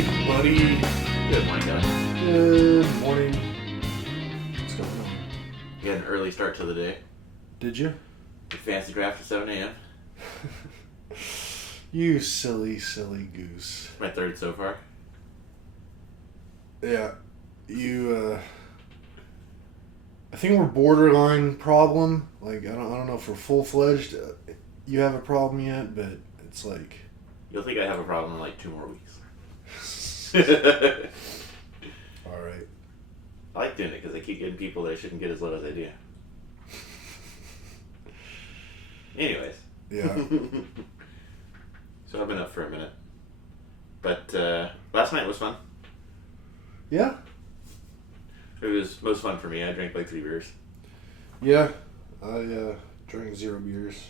Hey, buddy. Good morning, Kevin. Good morning. What's going on? You had an early start to the day. Did you? The fancy draft at 7 a.m. You silly, silly goose. My third so far. Yeah. I think we're borderline problem. Like, I don't know if we're full-fledged. You have a problem yet, but it's like... You'll think I have a problem in like 2 more weeks. All right. I like doing it because I keep getting people that I shouldn't get as low as I do. Anyways. Yeah. So I've been up for a minute. But last night was fun. Yeah? It was most fun for me. I drank like 3 beers. Yeah. I drank 0 beers.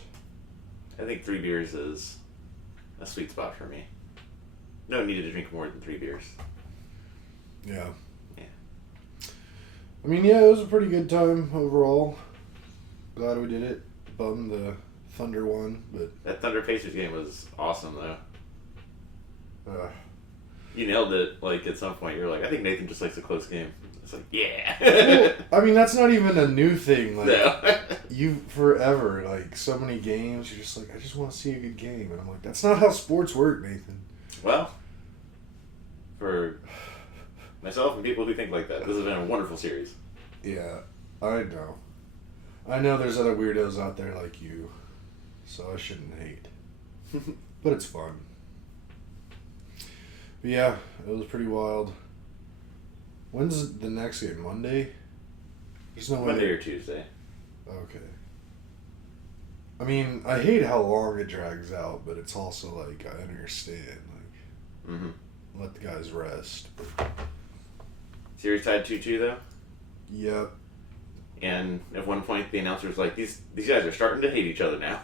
I think 3 beers is a sweet spot for me. No needed to drink more than 3 beers. Yeah. Yeah. I mean, yeah, it was a pretty good time overall. Glad we did it. Bummed the Thunder won, but... That Thunder Pacers game was awesome, though. You nailed it, like, at some point. You were like, I think Nathan just likes a close game. It's like, yeah. Well, I mean, that's not even a new thing. Like, No. you forever, like, so many games, you're just like, I just want to see a good game. And I'm like, that's not how sports work, Nathan. Well, for myself and people who think like that, this has been a wonderful series. Yeah, I know. I know there's other weirdos out there like you, so I shouldn't hate. But it's fun. But yeah, it was pretty wild. When's the next game? Monday? There's no way. Monday or Tuesday. Okay. I mean, I hate how long it drags out, but it's also like, I understand. Like, let the guys rest. Series tied 2-2, though. Yep. And at one point, the announcer was like, these guys are starting to hate each other now.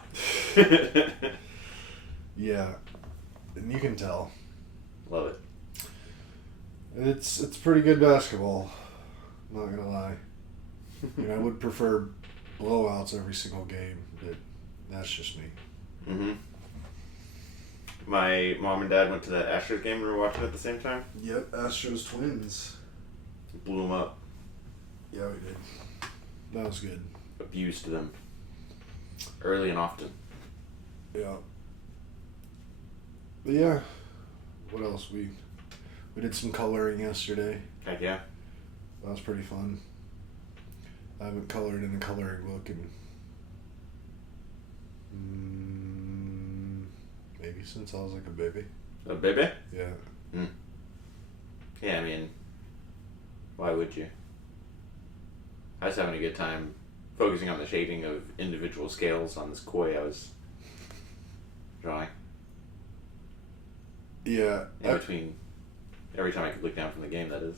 Yeah. And you can tell. Love it. It's pretty good basketball. Not gonna lie. I mean, I would prefer blowouts every single game, but that's just me. My mom and dad went to that Astros game and we were watching it at the same time. Yep, Astros Twins. Blew them up. Yeah, we did. That was good. Abused them. Early and often. Yeah. But yeah, what else? We did some coloring yesterday. Heck yeah. That was pretty fun. I haven't colored in a coloring book in maybe since I was like a baby. A baby? Yeah. Yeah, I mean, why would you? I was having a good time focusing on the shading of individual scales on this koi I was drawing. Yeah. In between every time I could look down from the game, that is.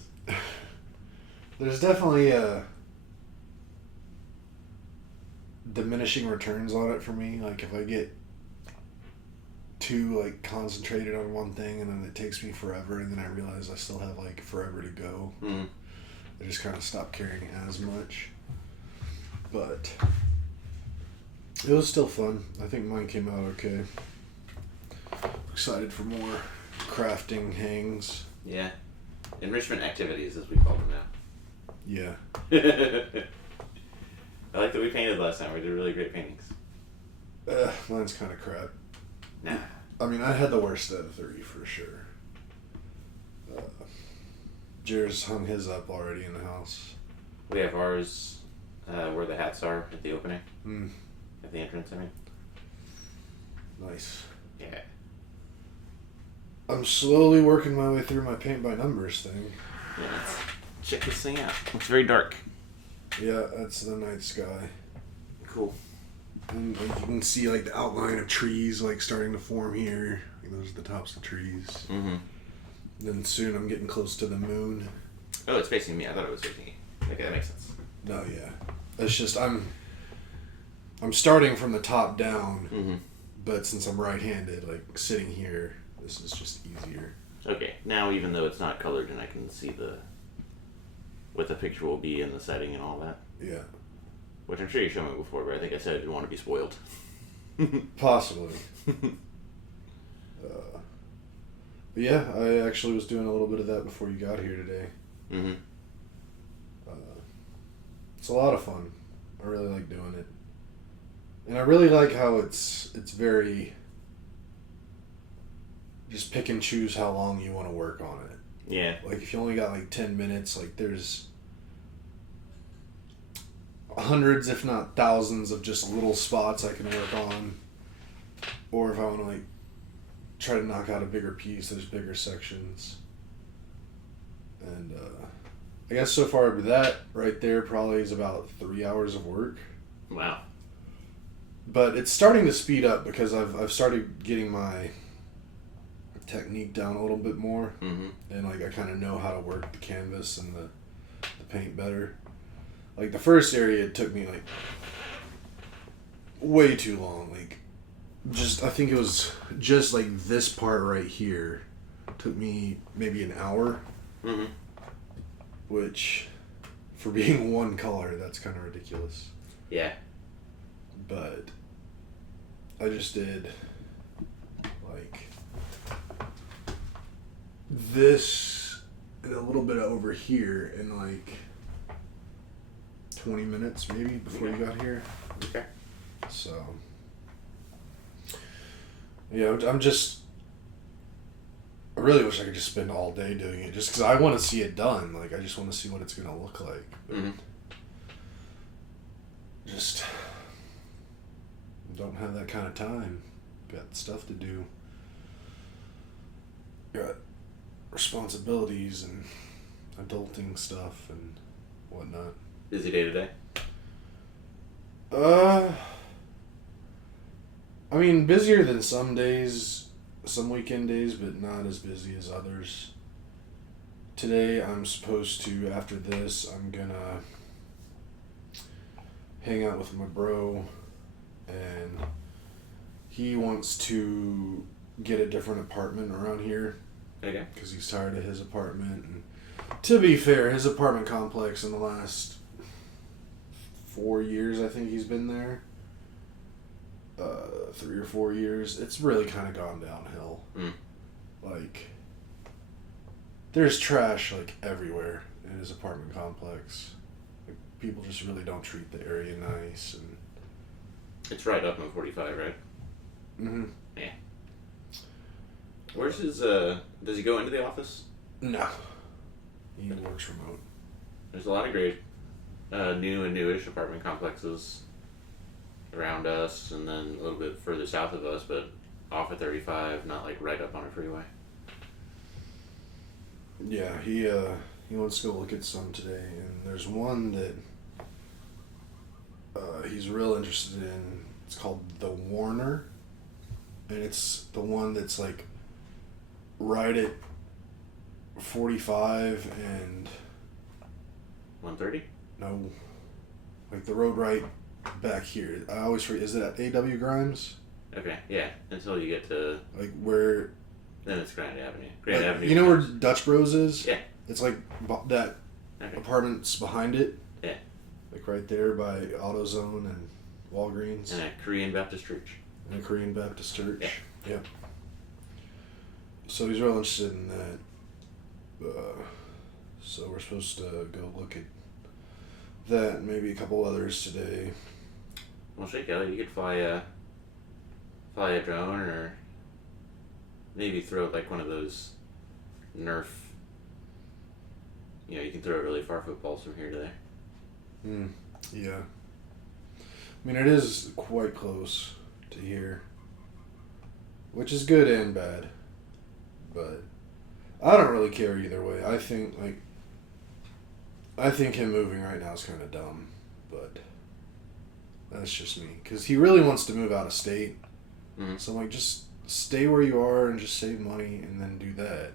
There's definitely a diminishing returns on it for me. Like, if I get too, like, concentrated on one thing and then it takes me forever and then I realize I still have, like, forever to go, I just kind of stop caring as much. But it was still fun. I think mine came out okay. Excited for more crafting hangs. Yeah. Enrichment activities, as we call them now. Yeah. I like that we painted last time. We did really great paintings. Mine's kind of crap. Nah. I mean, I had the worst of the 3 for sure. Jer's hung his up already in the house. We have ours where the hats are at the opening. At the entrance, I mean. Nice. Yeah. I'm slowly working my way through my paint by numbers thing. Yeah, let's check this thing out. It's very dark. Yeah, that's the night sky. Cool. And like, you can see like the outline of trees like starting to form here. Like, those are the tops of trees. Then soon I'm getting close to the moon. Oh, it's facing me. I thought it was facing you. Okay, that makes sense. No, yeah. It's just I'm starting from the top down, but since I'm right-handed, like sitting here, this is just easier. Okay, now even though it's not colored and I can see what the picture will be in the setting and all that. Yeah. Which I'm sure you showed me before, but I think I said I didn't want to be spoiled. Possibly. But yeah, I actually was doing a little bit of that before you got here today. Mm-hmm. It's a lot of fun. I really like doing it. And I really like how it's very just pick and choose how long you want to work on it. Yeah. Like if you only got like 10 minutes, like there's hundreds if not thousands of just little spots I can work on. Or if I want to like try to knock out a bigger piece, there's bigger sections. And I guess so far that right there probably is about 3 hours of work. Wow. But it's starting to speed up because I've started getting my technique down a little bit more. Mm-hmm. And like I kind of know how to work the canvas and the paint better. Like the first area it took me like way too long. Like just I think it was just like this part right here took me maybe an hour. Mm-hmm. Which for being one color that's kind of ridiculous. Yeah. But I just did like this and a little bit over here in like 20 minutes maybe before you got here. Okay. So yeah, I really wish I could just spend all day doing it just because I want to see it done. Like, I just want to see what it's going to look like. But Mm-hmm. just don't have that kind of time. Got stuff to do. Got responsibilities and adulting stuff and whatnot. Busy day today? I mean, busier than some days, some weekend days, but not as busy as others. Today, I'm supposed to, after this, I'm gonna hang out with my bro, and he wants to get a different apartment around here. Okay. Because he's tired of his apartment. And to be fair, his apartment complex in the last 4 years, I think he's been there. 3 or 4 years, it's really kind of gone downhill. Mm. Like, there's trash like everywhere in his apartment complex. Like, people just really don't treat the area nice, and It's right up on 45, right? mm-hmm. Yeah. Where's his, does he go into the office? No, he works remote. There's a lot of great, new and newish apartment complexes around us, and then a little bit further south of us, but off of 35, not like right up on a freeway. Yeah, he wants to go look at some today, and there's one that he's real interested in. It's called the Warner, and it's the one that's like right at 45 and 130? no, like the road right back here. I always forget. Is it at A.W. Grimes? Okay, yeah. Until you get to, Like where? then it's Grand Avenue. Grand Like, Avenue. you know where Dutch Bros is? Yeah. It's like that Okay. apartment's behind it. Yeah. Like right there by AutoZone and Walgreens. And a Korean Baptist church. And a Korean Baptist church. Yeah. Yep. So he's real interested in that. So we're supposed to go look at that and maybe a couple others today. Well, shit, Kelly, you could fly a drone, or maybe throw like one of those Nerf. You know, you can throw really far footballs from here to there. Yeah. I mean, it is quite close to here, which is good and bad. But I don't really care either way. I think him moving right now is kind of dumb, but that's just me. Because he really wants to move out of state. Mm-hmm. So I'm like, just stay where you are and just save money and then do that.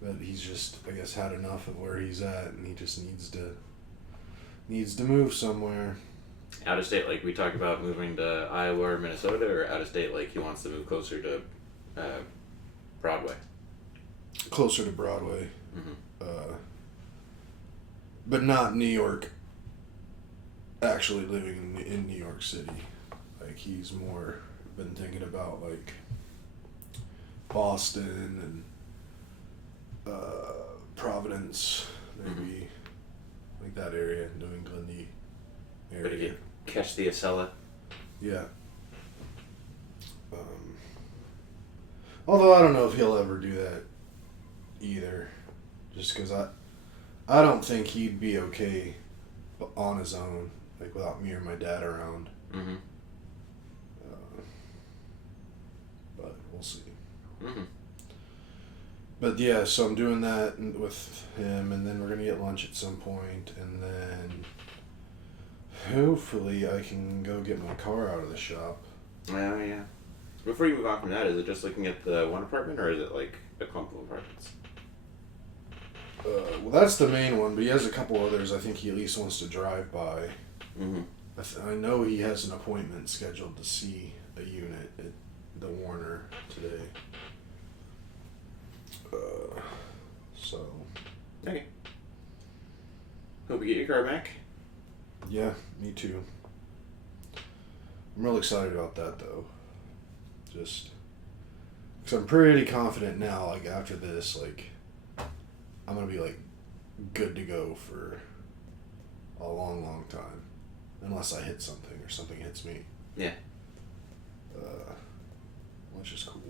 But he's just, I guess, had enough of where he's at, and he just needs to move somewhere. Out of state, like we talk about moving to Iowa or Minnesota, or out of state, like he wants to move closer to Broadway. Closer to Broadway. Mm-hmm. But not New York. Actually living in New York City. Like, he's more been thinking about, like, Boston and Providence, maybe like that area, New England area. But did you catch the Acela? Yeah. Although I don't know if he'll ever do that either, just because I don't think he'd be okay on his own, like without me or my dad around. Mm-hmm. But we'll see. Mm-hmm. But yeah, so I'm doing that with him, and then we're gonna get lunch at some point, and then hopefully I can go get my car out of the shop. Oh, yeah. Before you move on from that, is it just looking at the one apartment, or is it like a clump of apartments? Well, that's the main one, but he has a couple others I think he at least wants to drive by. Mm-hmm. I know he has an appointment scheduled to see a unit at the Warner today. So. Okay. Hope you get your car back. Yeah, me too. I'm real excited about that though. Just because I'm pretty confident now, like after this, like I'm gonna be like good to go for a long, long time, unless I hit something or something hits me. Yeah. Which is cool.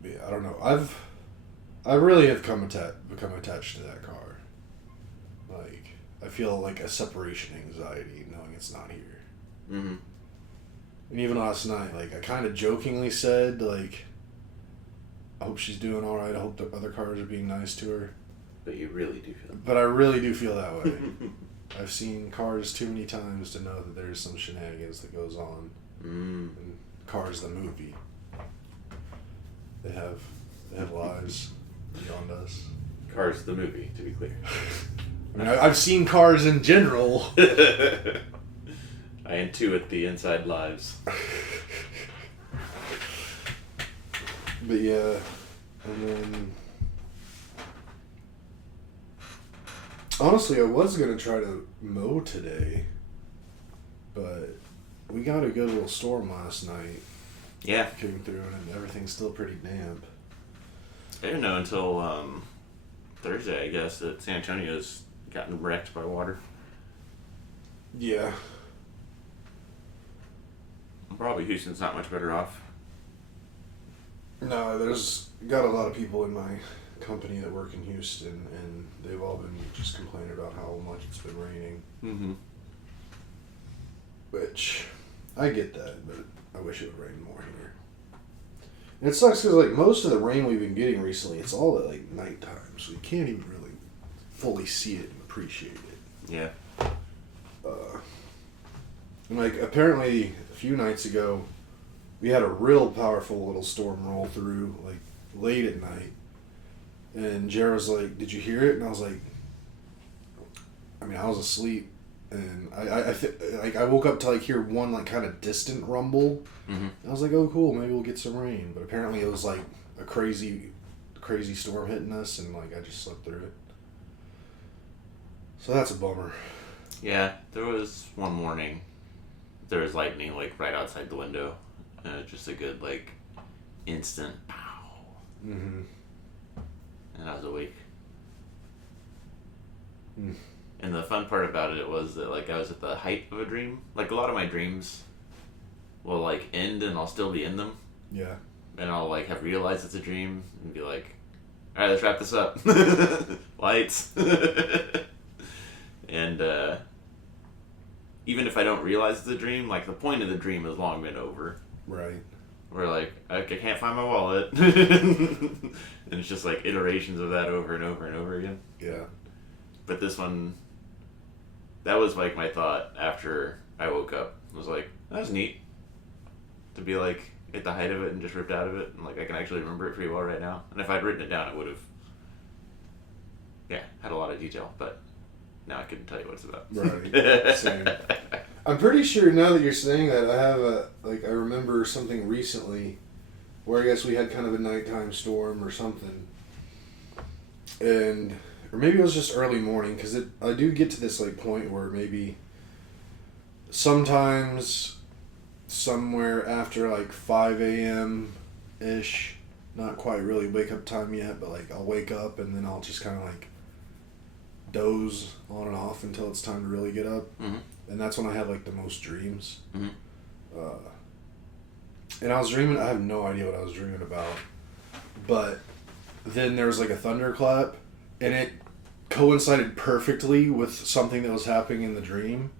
But yeah, I don't know. I really have become attached to that car. Like I feel like a separation anxiety knowing it's not here. Mm-hmm. And even last night, like, I kind of jokingly said, like, I hope she's doing all right. I hope the other cars are being nice to her. But you really do feel that. But I really do feel that way. I've seen Cars too many times to know that there's some shenanigans that goes on. Mm. And Cars the movie. They have lives beyond us. Cars the movie, to be clear. I mean, I've seen Cars in general. I intuit the inside lives. But yeah, and then honestly, I was gonna try to mow today, but we got a good little storm last night. Yeah. Came through and everything's still pretty damp. I didn't know until Thursday, I guess, that San Antonio's gotten wrecked by water. Yeah. Probably Houston's not much better off. No, there's got a lot of people in my company that work in Houston, and they've all been just complaining about how much it's been raining. Mm-hmm. Which, I get that, but I wish it would rain more here. And it sucks because, like, most of the rain we've been getting recently, it's all at, like, nighttime, so you can't even really fully see it and appreciate it. Yeah. And, like, apparently, a few nights ago, we had a real powerful little storm roll through, like, late at night. And Jared was like, "Did you hear it?" And I was like, I mean, I was asleep. And I woke up to, like, hear one, like, kind of distant rumble. Mm-hmm. I was like, oh, cool, maybe we'll get some rain. But apparently it was, like, a crazy storm hitting us, and, like, I just slept through it. So that's a bummer. Yeah, there was one morning, there was lightning, like, right outside the window. Just a good, like, instant pow. Mm-hmm. And I was awake. Mm. And the fun part about it was that, like, I was at the height of a dream. Like, a lot of my dreams will, like, end and I'll still be in them. Yeah. And I'll, like, have realized it's a dream and be like, alright, let's wrap this up. Lights. And, even if I don't realize it's a dream, like, the point of the dream has long been over. Right. We're like, I can't find my wallet. And it's just, like, iterations of that over and over and over again. Yeah. But this one, that was, like, my thought after I woke up. I was like, that was neat. To be, like, at the height of it and just ripped out of it. And, like, I can actually remember it pretty well right now. And if I'd written it down, it would have, yeah, had a lot of detail. But now I couldn't tell you what it's about. Right. Same. I'm pretty sure now that you're saying that, I have I remember something recently where I guess we had kind of a nighttime storm or something. And, or maybe it was just early morning, because I do get to this, like, point where maybe sometimes somewhere after, like, 5 a.m. ish. Not quite really wake up time yet, but like I'll wake up and then I'll just kind of like doze on and off until it's time to really get up. Mm-hmm. And that's when I have like the most dreams. Mm-hmm. And I was dreaming, I have no idea what I was dreaming about. But then there was like a thunderclap and it coincided perfectly with something that was happening in the dream.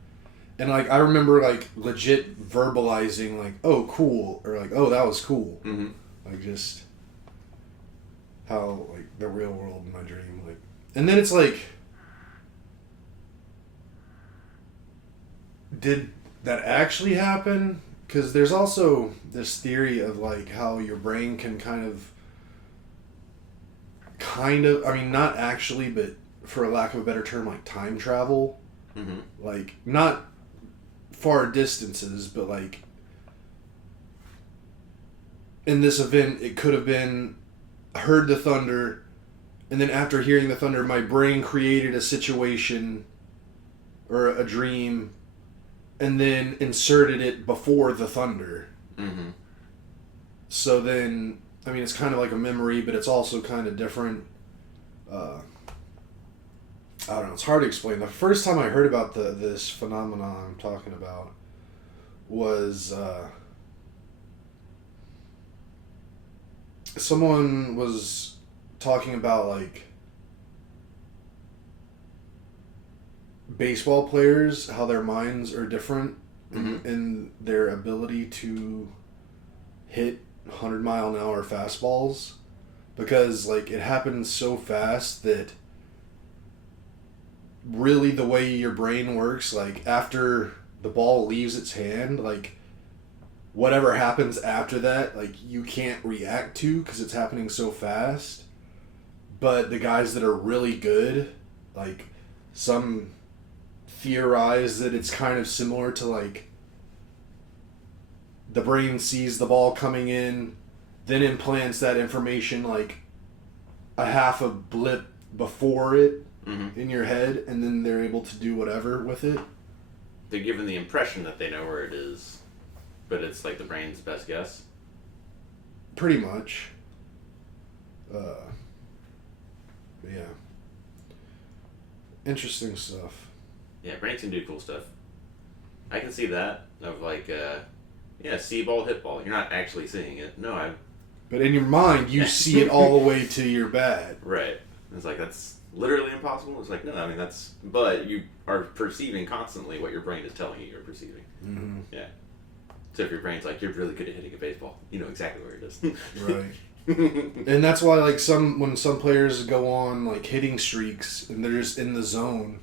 And like I remember like legit verbalizing like, oh cool, or like, oh that was cool. Mm-hmm. Like just how like the real world in my dream, like, and then it's like, did that actually happen? Because there's also this theory of like how your brain can kind of I mean not actually, but for a lack of a better term, like time travel. Mm-hmm. Like not far distances, but like in this event it could have been heard the thunder, and then after hearing the thunder my brain created a situation or a dream and then inserted it before the thunder. Mm-hmm. So then I mean it's kind of like a memory, but it's also kind of different. I don't know, it's hard to explain. The first time I heard about this phenomenon I'm talking about was someone was talking about like baseball players, how their minds are different in their ability to hit 100-mile-an-hour fastballs, because like it happens so fast that really the way your brain works, like after the ball leaves its hand, like whatever happens after that, like you can't react to because it's happening so fast. But the guys that are really good, like some theorize that it's kind of similar to like the brain sees the ball coming in, then implants that information like a half a blip before it in your head, and then they're able to do whatever with it. They're given the impression that they know where it is, but it's like the brain's best guess. Pretty much. Yeah. Interesting stuff. Yeah, brains can do cool stuff. I can see that of like, see ball, hit ball. You're not actually seeing it. No, But in your mind, you see it all the way to your bat. Right. It's like, that's literally impossible. It's like, no, I mean, but you are perceiving constantly what your brain is telling you you're perceiving. Mm-hmm. Yeah. So if your brain's like, you're really good at hitting a baseball, you know exactly where it is. Right. And that's why, like, when some players go on, like, hitting streaks and they're just in the zone,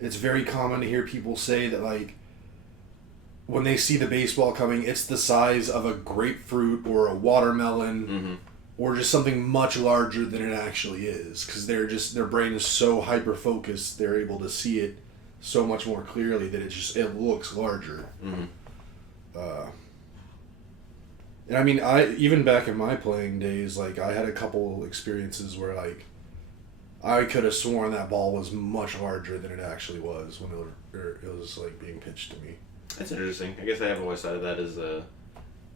it's very common to hear people say that, like, when they see the baseball coming, it's the size of a grapefruit or a watermelon or just something much larger than it actually is. Because their brain is so hyper-focused, they're able to see it so much more clearly that it looks larger. And I mean, even back in my playing days, like, I had a couple experiences where, like, I could have sworn that ball was much larger than it actually was when it was like, being pitched to me. That's interesting. I guess I have always thought of that as a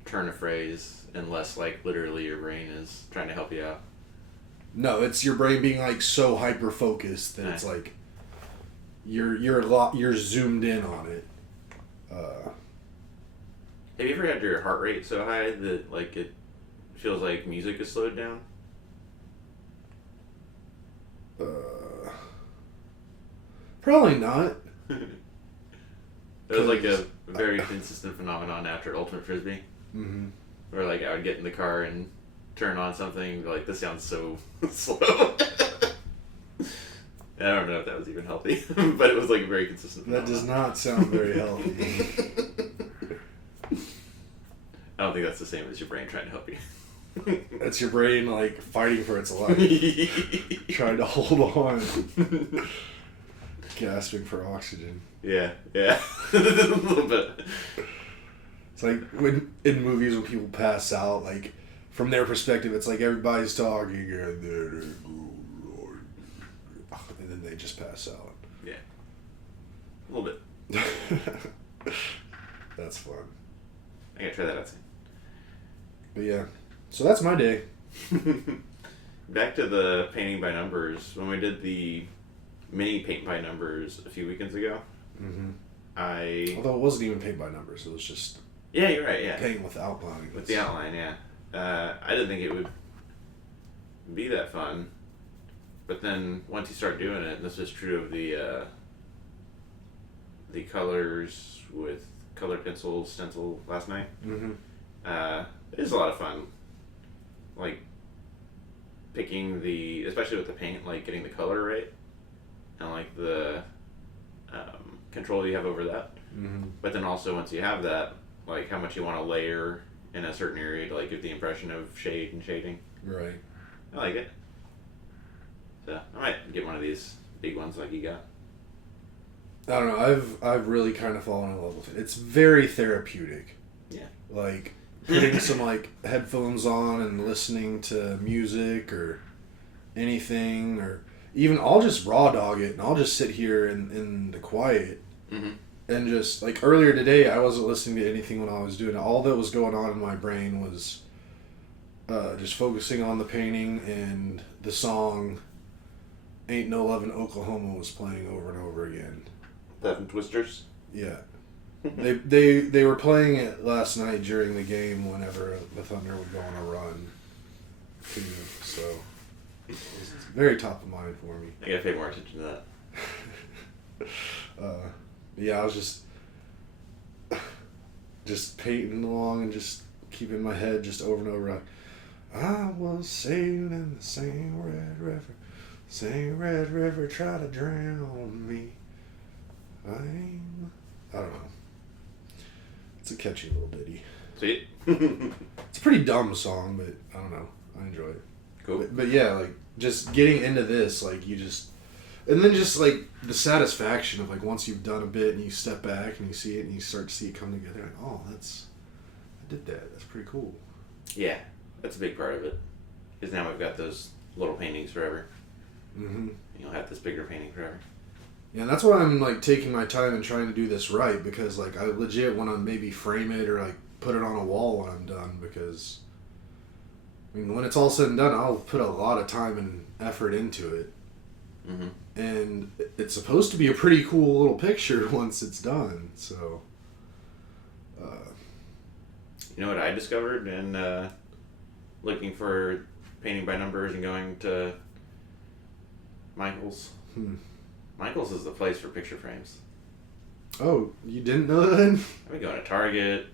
turn of phrase, unless, like, literally your brain is trying to help you out. No, it's your brain being, like, so hyper-focused that it's, like, you're zoomed in on it. Have you ever had your heart rate so high that, like, it feels like music is slowed down? Probably not. It was like a very consistent phenomenon after Ultimate Frisbee. Mm-hmm. Where, like, I would get in the car and turn on something and be like, this sounds so slow. I don't know if that was even healthy, but it was like a very consistent phenomenon. That does not sound very healthy. I don't think that's the same as your brain trying to help you. That's your brain, like, fighting for its life. Trying to hold on. Gasping for oxygen. Yeah. A little bit. It's like in movies when people pass out, like, from their perspective, it's like everybody's talking and then they just pass out. Yeah. A little bit. That's fun. I gotta try that out soon. But yeah, So that's my day. Back to the painting by numbers. When we did the mini paint by numbers a few weekends ago, Although it wasn't even paint by numbers, it was just Yeah, you're right, yeah. paint with outline. With the outline, yeah. I didn't think it would be that fun. But then once you start doing it, and this is true of the colors with color pencil stencil last night, it is a lot of fun. Like, picking especially with the paint, like getting the color right, and like the control you have over that. But then also once you have that, like how much you want to layer in a certain area to like give the impression of shade and shading. Right. I like it. So I might get one of these big ones like you got. I don't know. I've really kind of fallen in love with it. It's very therapeutic. Yeah. Like putting some like headphones on and listening to music or anything, or even I'll just raw dog it and I'll just sit here in the quiet and just like earlier today I wasn't listening to anything when I was doing it. All that was going on in my brain was just focusing on the painting, and the song Ain't No Lovin' Oklahoma was playing over and over again. Seven Twisters. Yeah. They were playing it last night during the game whenever the Thunder would go on a run too, so it's very top of mind for me. I gotta pay more attention to that. Yeah, I was just painting along and just keeping my head just over and over like, I was sailing in the same red river, same red river try to drown me. I don't know. It's a catchy little ditty. See? It's a pretty dumb song, but I don't know. I enjoy it. Cool. But yeah, like just getting into this, like you just, and then just like the satisfaction of like once you've done a bit and you step back and you see it and you start to see it come together, like, oh, I did that. That's pretty cool. Yeah, that's a big part of it. Because now we've got those little paintings forever. You'll have this bigger painting forever. Yeah, and that's why I'm like taking my time and trying to do this right, because like I legit want to maybe frame it or like put it on a wall when I'm done, because I mean when it's all said and done I'll put a lot of time and effort into it. And it's supposed to be a pretty cool little picture once it's done, so you know what I discovered in looking for painting by numbers and going to Michael's? Michael's is the place for picture frames. Oh, you didn't know that? I've been going to Target.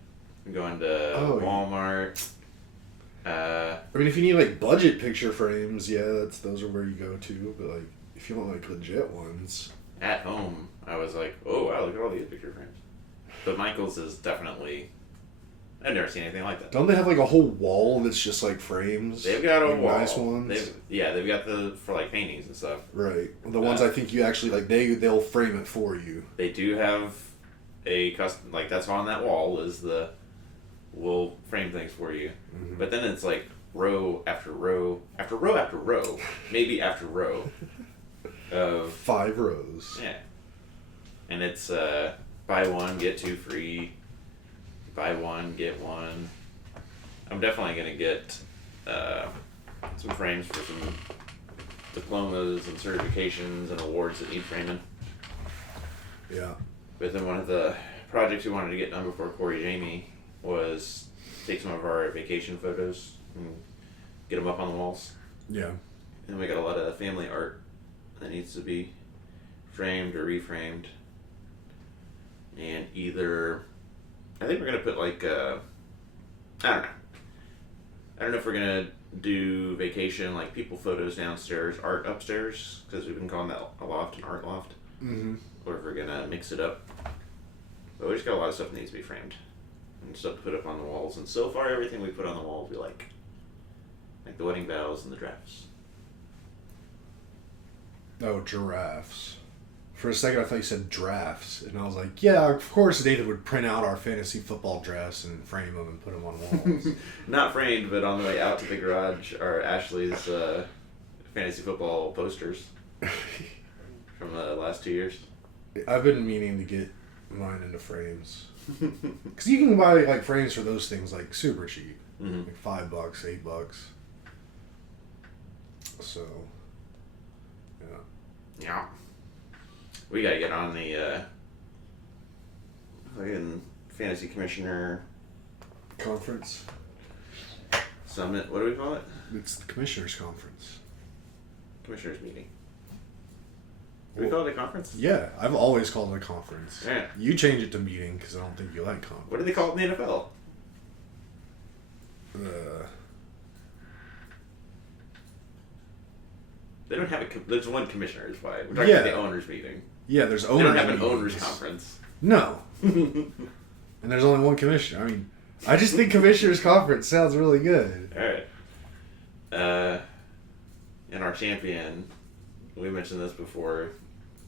I'm going to Walmart. I mean, if you need like budget picture frames, yeah, those are where you go to. But like, if you want like legit ones, at home, I was like, oh wow, look at all these picture frames. But Michael's is definitely. I've never seen anything like that. Don't they have like a whole wall that's just like frames? They've got a like wall. Nice ones. They've got for like paintings and stuff. Right. The ones I think you actually like, they'll frame it for you. They do have a custom, like that's on that wall is we'll frame things for you. But then it's like row after row after row after row, maybe after row of 5 rows. Yeah. And it's buy one get two free. Buy one, get one. I'm definitely going to get some frames for some diplomas and certifications and awards that need framing. Yeah. But then one of the projects we wanted to get done before Corey Jamie was take some of our vacation photos and get them up on the walls. Yeah. And we got a lot of family art that needs to be framed or reframed. And either... I think we're going to put like, I don't know. I don't know if we're going to do vacation, like people photos downstairs, art upstairs, because we've been calling that a loft, an art loft. Or if we're going to mix it up. But we just got a lot of stuff that needs to be framed. And stuff to put up on the walls. And so far, everything we put on the walls we like. Like the wedding vows and the drafts. Oh, giraffes. For a second, I thought you said drafts, and I was like, yeah, of course David would print out our fantasy football drafts and frame them and put them on walls. Not framed, but on the way out to the garage are Ashley's fantasy football posters from the last 2 years. I've been meaning to get mine into frames. Because you can buy like frames for those things like super cheap. Mm-hmm. like $5, $8. So, yeah. Yeah. We gotta get on the fucking Fantasy Commissioner Conference. Summit. What do we call it? It's the Commissioners Conference. Commissioners meeting. Do we call it a conference? Yeah, I've always called it a conference. Yeah. You change it to meeting because I don't think you like conference. What do they call it in the NFL? They don't have there's one commissioner, is why. We're talking about the owners meeting. Yeah, there's They owners. don't have an meetings. owners conference. No. And there's only one commissioner. I mean, I just think Commissioners Conference sounds really good. Alright. And our champion, we mentioned this before,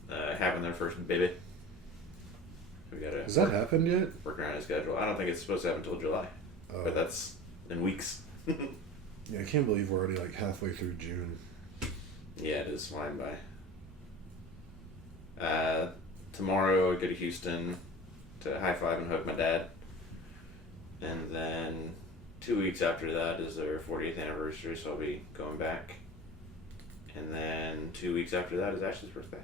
having their first baby. We gotta Has that happened yet? work around his schedule. I don't think it's supposed to happen until July. Oh. But that's in weeks. Yeah, I can't believe we're already like halfway through June. Yeah, it is flying by. Tomorrow I go to Houston to high five and hug my dad. And then 2 weeks after that is their 40th anniversary, so I'll be going back. And then 2 weeks after that is Ashley's birthday.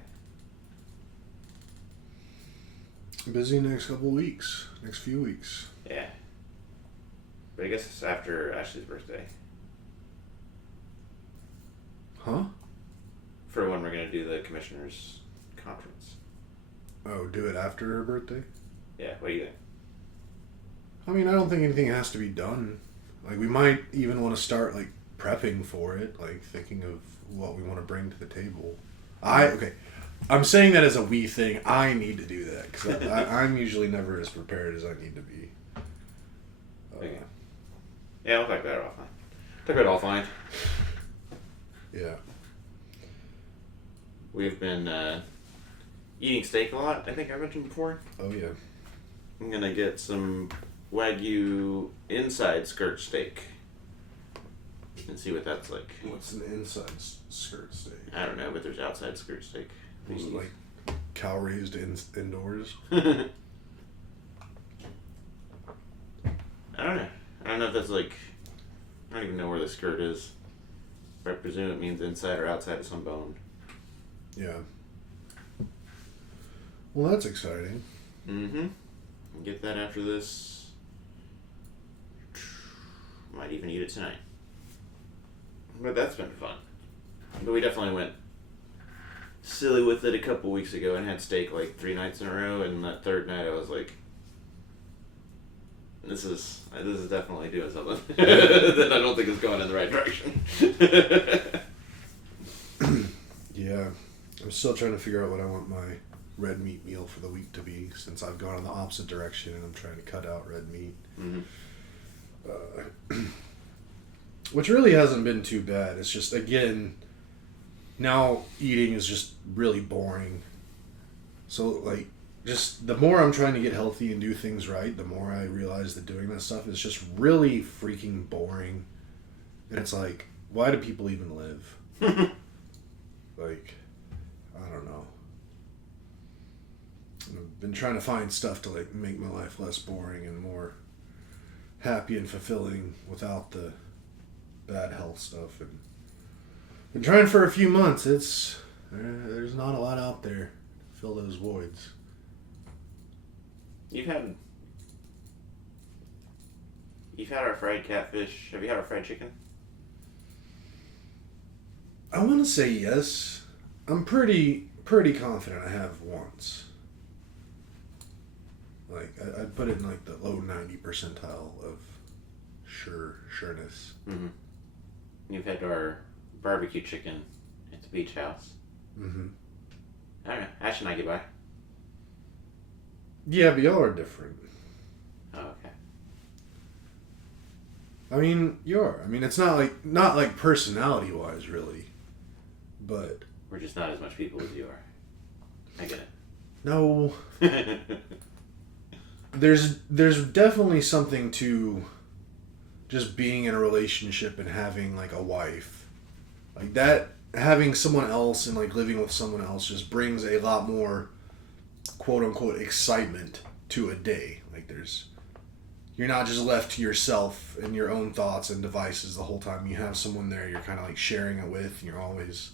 Busy next couple weeks. Next few weeks. Yeah. But I guess it's after Ashley's birthday. Huh? For when we're going to do the commissioners conference. Oh, do it after her birthday? Yeah, what do you think? I mean, I don't think anything has to be done. Like, we might even want to start, like, prepping for it. Like, thinking of what we want to bring to the table. Okay. I'm saying that as a we thing. I need to do that. Because I'm usually never as prepared as I need to be. Okay. Yeah, I'll talk about it offline. Talk about it offline. Yeah. We've been eating steak a lot, I think I mentioned before. Oh, yeah. I'm gonna get some Wagyu inside skirt steak and see what that's like. What's an inside skirt steak? I don't know, but there's outside skirt steak. Was it like cow raised indoors? I don't know. I don't know if that's like, I don't even know where the skirt is. But I presume it means inside or outside of some bone. Yeah. Well, that's exciting. Mm-hmm. Get that after this. Might even eat it tonight. But that's been fun. But we definitely went silly with it a couple weeks ago and had steak like 3 nights in a row, and that third night I was like, this is definitely doing something that I don't think is going in the right direction. Yeah. I'm still trying to figure out what I want my red meat meal for the week to be, since I've gone in the opposite direction and I'm trying to cut out red meat. Mm-hmm. Which really hasn't been too bad. It's just, again, now eating is just really boring. So, like, just the more I'm trying to get healthy and do things right, the more I realize that doing that stuff is just really freaking boring. And it's like, why do people even live? Like, I don't know. I've been trying to find stuff to, like, make my life less boring and more happy and fulfilling without the bad health stuff. And been trying for a few months. There's not a lot out there to fill those voids. You've had our fried catfish. Have you had our fried chicken? I want to say yes. I'm pretty confident I have once. Like, I'd put it in, like, the low 90 percentile of sureness. Mm-hmm. You've had our barbecue chicken at the beach house. Mm-hmm. I don't know. Ash and I get by. Yeah, but y'all are different. Oh, okay. I mean, you are. I mean, it's not like personality-wise, really. But We're just not as much people as you are. I get no, it. there's definitely something to just being in a relationship and having, like, a wife. Like, that, having someone else and, like, living with someone else just brings a lot more quote-unquote excitement to a day. Like, you're not just left to yourself and your own thoughts and devices the whole time. You have someone there you're kind of like sharing it with, and you're always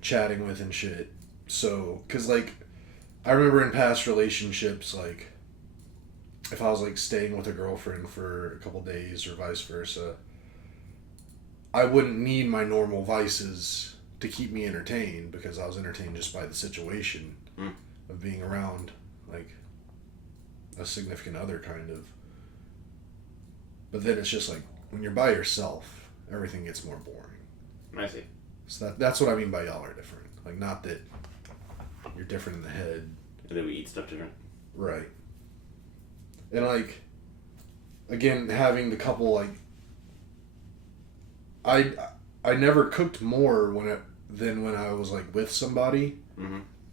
chatting with and shit. So, because like, I remember in past relationships, like, if I was like staying with a girlfriend for a couple days or vice versa, I wouldn't need my normal vices to keep me entertained because I was entertained just by the situation of being around like a significant other kind of. But then it's just like when you're by yourself, everything gets more boring. I see. So that's what I mean by y'all are different. Like, not that you're different in the head. And then we eat stuff different. Right. And like, again, having the couple, like, I never cooked more than when I was like with somebody,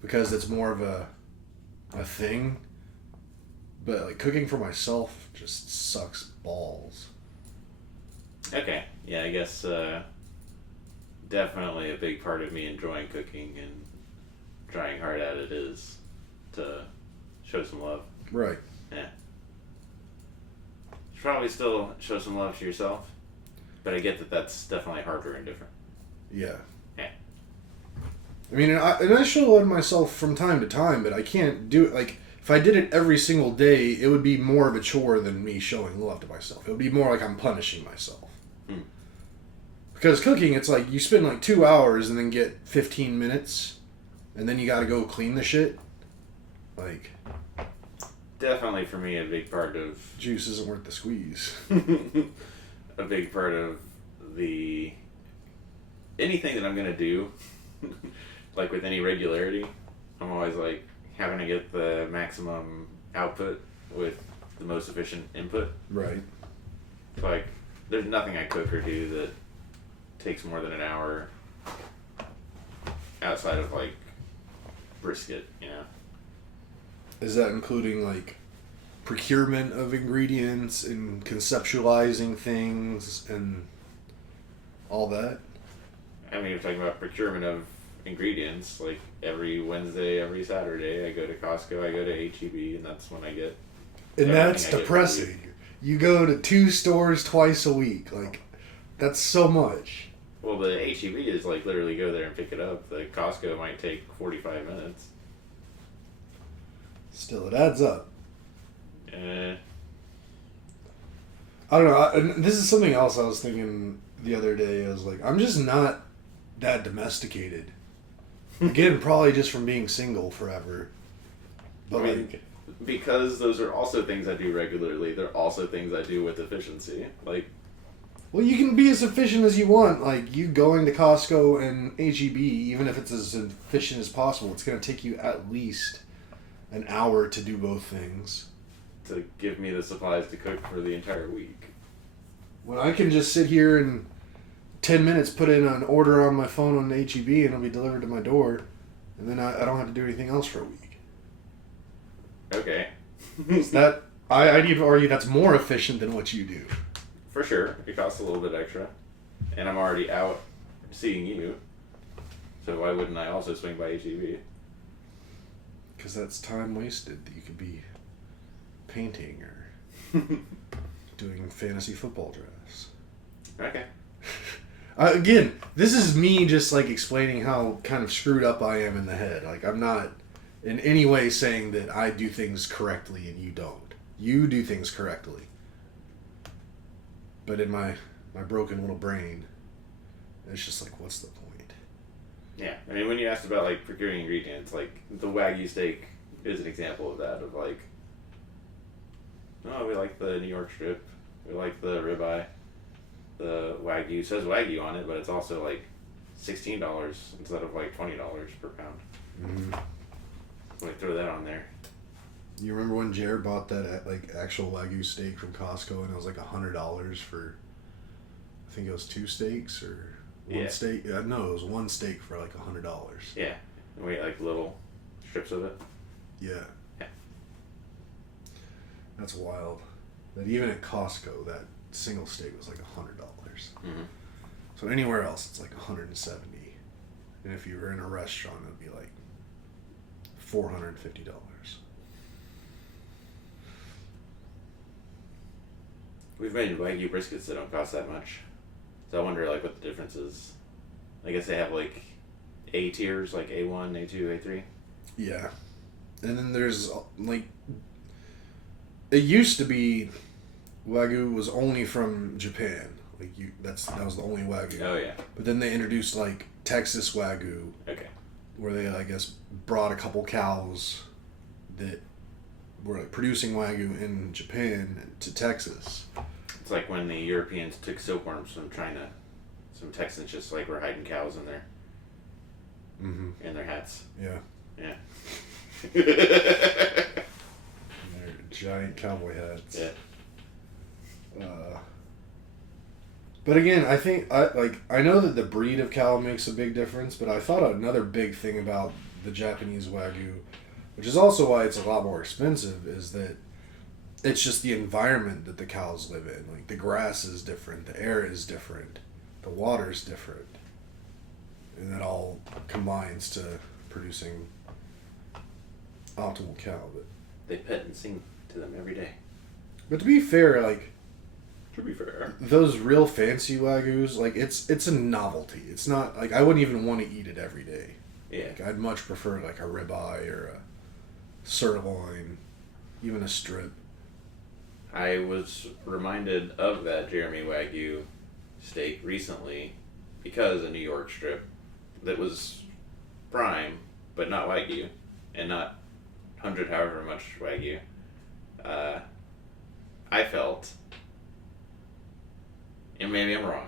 because it's more of a thing. But like cooking for myself just sucks balls. Okay, yeah, I guess definitely a big part of me enjoying cooking and trying hard at it is to show some love. Right. Yeah. You should probably still show some love to yourself, but I get that that's definitely harder and different. Yeah. Yeah. I mean, I show love to myself from time to time, but I can't do it. Like, if I did it every single day, it would be more of a chore than me showing love to myself. It would be more like I'm punishing myself. Because cooking, it's like you spend like 2 hours and then get 15 minutes, and then you got to go clean the shit. Like, definitely for me, a big part of juice isn't worth the squeeze. a big part of anything that I'm gonna do, like with any regularity, I'm always like having to get the maximum output with the most efficient input. Right. Like, there's nothing I cook or do that takes more than an hour outside of like brisket, you know. Is that including like procurement of ingredients and conceptualizing things and all that? I mean, you're talking about procurement of ingredients. Like every Wednesday, every Saturday, I go to Costco, I go to H-E-B, and that's when I get. And that's depressing. You go to 2 stores twice a week. Like, that's so much. Well, the H-E-B is like literally go there and pick it up. The Costco might take 45 minutes. Still, it adds up. Eh. I don't know. And this is something else I was thinking the other day. I was like, I'm just not that domesticated. Again, probably just from being single forever. But I mean, because those are also things I do regularly. They're also things I do with efficiency. Like, well, you can be as efficient as you want. Like, you going to Costco and H-E-B, even if it's as efficient as possible, it's going to take you at least an hour to do both things. To give me the supplies to cook for the entire week. When I can just sit here and 10 minutes put in an order on my phone on H-E-B and it'll be delivered to my door, and then I don't have to do anything else for a week. Okay. That I'd even argue that's more efficient than what you do. For sure. It costs a little bit extra. And I'm already out seeing you. So why wouldn't I also swing by H-E-B? Because that's time wasted that you could be painting or doing fantasy football drafts. Okay. Again, this is me just like explaining how kind of screwed up I am in the head. Like, I'm not in any way saying that I do things correctly and you don't. You do things correctly. But in my broken little brain, it's just like, what's the point? Yeah. I mean, when you asked about, like, procuring ingredients, like, the Wagyu steak is an example of that, of, like, oh, we like the New York strip, we like the ribeye. The Wagyu says Wagyu on it, but it's also like $16 instead of like $20 per pound. Mm-hmm. We throw that on there. You remember when Jared bought that like actual Wagyu steak from Costco and it was like $100 for, I think it was 2 steaks or one steak? No, it was 1 steak for like $100. Yeah, and we ate like little strips of it. Yeah. Yeah. That's wild. That even at Costco, that single steak was like $100. Mm-hmm. So anywhere else, it's like $170. And if you were in a restaurant, it'd be like $450. We've made Wagyu briskets that don't cost that much. So I wonder, like, what the difference is. I guess they have, like, A tiers, like A1, A2, A3. Yeah. And then there's, like... It used to be Wagyu was only from Japan. Like, that was the only Wagyu. Oh, yeah. But then they introduced, like, Texas Wagyu. Okay. Where they, I guess, brought a couple cows that were, like, producing Wagyu in Japan to Texas. It's like when the Europeans took silkworms from China. Some Texans just, like, were hiding cows in their... Mm-hmm. In their hats. Yeah. Yeah. They're giant cowboy hats. Yeah. But again, I think I know that the breed of cow makes a big difference, but I thought another big thing about the Japanese Wagyu, which is also why it's a lot more expensive, is that it's just the environment that the cows live in. Like, the grass is different, the air is different, the water's different, and that all combines to producing optimal cow. But They pet and sing to them every day. to be fair, like, To be fair. those real fancy Wagyus, like, it's a novelty. It's not, like, I wouldn't even want to eat it every day. Yeah. Like, I'd much prefer, like, a ribeye or a sirloin, even a strip. I was reminded of that Jeremy Wagyu steak recently because a New York strip that was prime, but not Wagyu, and not 100 however much Wagyu. I felt, and maybe I'm wrong,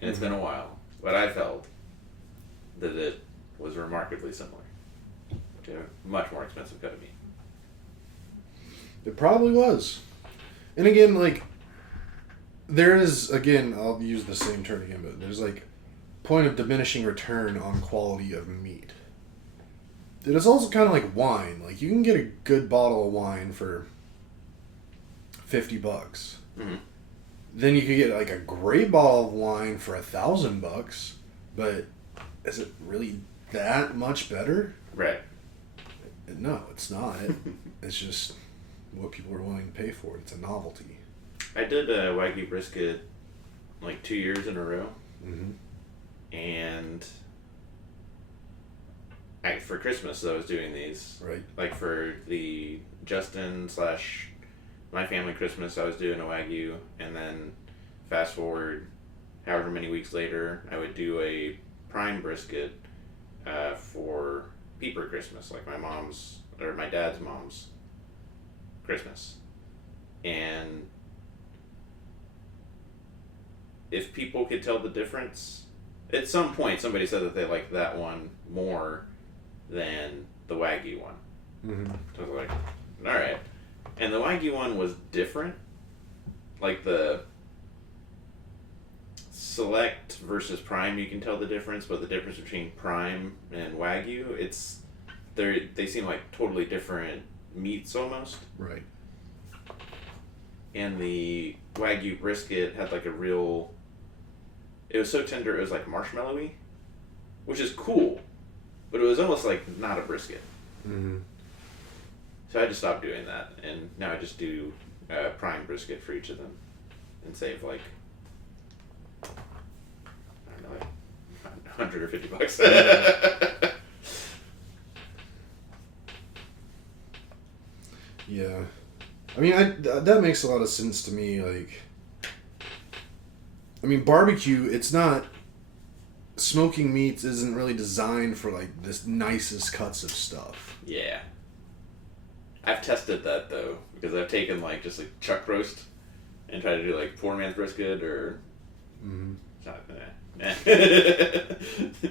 and it's been a while, but I felt that it was remarkably similar to a much more expensive cut of meat. It probably was. And again, like, there is, again, I'll use the same term again, but there's, like, point of diminishing return on quality of meat. It is also kind of like wine. Like, you can get a good bottle of wine for $50. Mm-hmm. Then you could get, like, a great bottle of wine for $1,000, but is it really that much better? Right. No, it's not. It's just what people are willing to pay for it. It's a novelty. I did a Wagyu brisket like 2 years in a row. Mm-hmm. And for Christmas, I was doing these. Right. Like for the Justin / my family Christmas, I was doing a Wagyu. And then fast forward however many weeks later, I would do a prime brisket for Peeper Christmas, like my dad's mom's Christmas. And if people could tell the difference, at some point somebody said that they liked that one more than the Wagyu one. Mm-hmm. So I was like, alright. And the Wagyu one was different. Like the select versus prime, you can tell the difference, but the difference between prime and Wagyu, they seem like totally different meats almost. Right. And the Wagyu brisket had like it was so tender it was like marshmallowy, which is cool, but it was almost like not a brisket. Mm-hmm. So I just stopped doing that, and now I just do prime brisket for each of them, and save like, I don't know, like $100 or $50. Yeah. I mean, that makes a lot of sense to me. Like, I mean, barbecue, it's not... Smoking meats isn't really designed for, like, this nicest cuts of stuff. Yeah. I've tested that, though, because I've taken, like, just, like, chuck roast and tried to do, like, poor man's brisket or... Mm-hmm.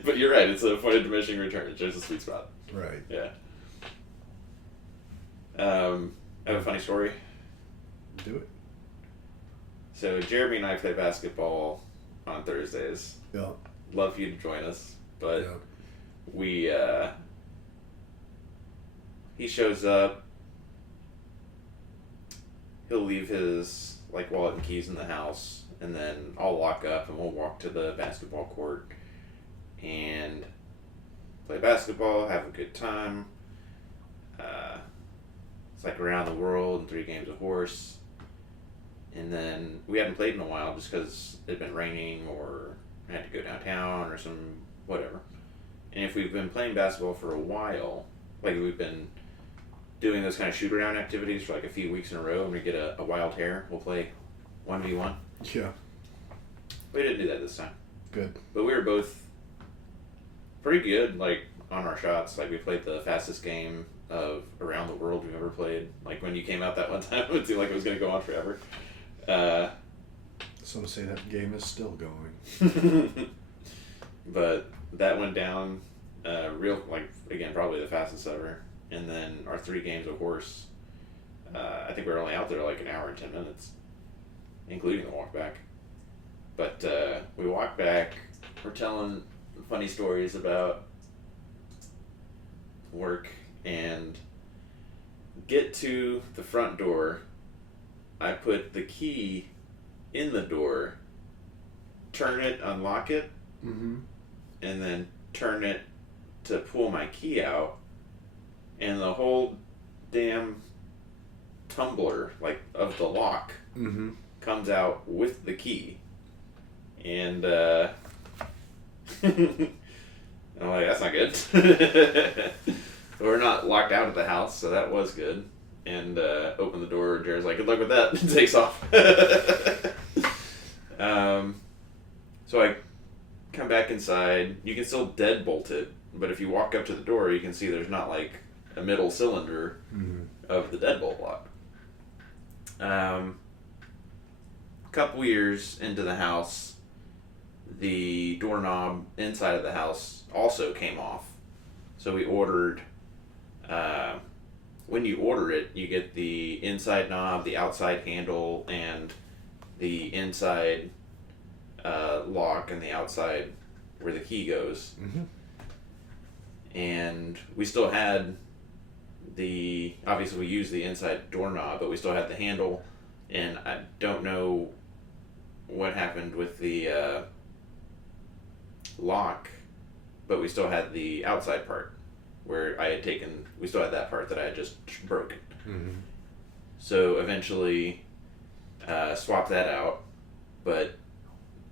But you're right, it's a point of diminishing returns. There's a sweet spot. Right. Yeah. I have a funny story. Do it. So Jeremy and I play basketball on Thursdays. Yeah. Love for you to join us, but Yeah. he shows up. He'll leave his like wallet and keys in the house, and then I'll walk up and we'll walk to the basketball court and play basketball, have a good time. It's like around the world and 3 games of horse. And then we hadn't played in a while just because it had been raining or I had to go downtown or some whatever. And if we've been playing basketball for a while, like we've been doing those kind of shoot around activities for like a few weeks in a row and we get a wild hair, we'll play 1v1. Yeah. We didn't do that this time. Good. But we were both pretty good, like, on our shots. Like, we played the fastest game of around the world we've ever played. Like, when you came out that one time, it seemed like it was going to go on forever. Some say that game is still going. But that went down again, probably the fastest ever. And then our 3 games of horse, I think we were only out there like an hour and 10 minutes, including the walk back. But we walked back, we're telling funny stories about work, and get to the front door. I put the key in the door, turn it, unlock it, and then turn it to pull my key out, and the whole damn tumbler, like, of the lock comes out with the key. And I'm like, that's not good. We're not locked out of the house, so that was good. And open the door, Jared's like, good luck with that. Takes off. So I come back inside. You can still deadbolt it, but if you walk up to the door, you can see there's not like a middle cylinder of the deadbolt lock. Couple years into the house, the doorknob inside of the house also came off. So we ordered, when you order it, you get the inside knob, the outside handle, and the inside lock and the outside where the key goes. And we still had obviously we used the inside doorknob, but we still had the handle, and I don't know what happened with the lock, but we still had the outside part where we still had that part that I had just broken. So eventually swapped that out, but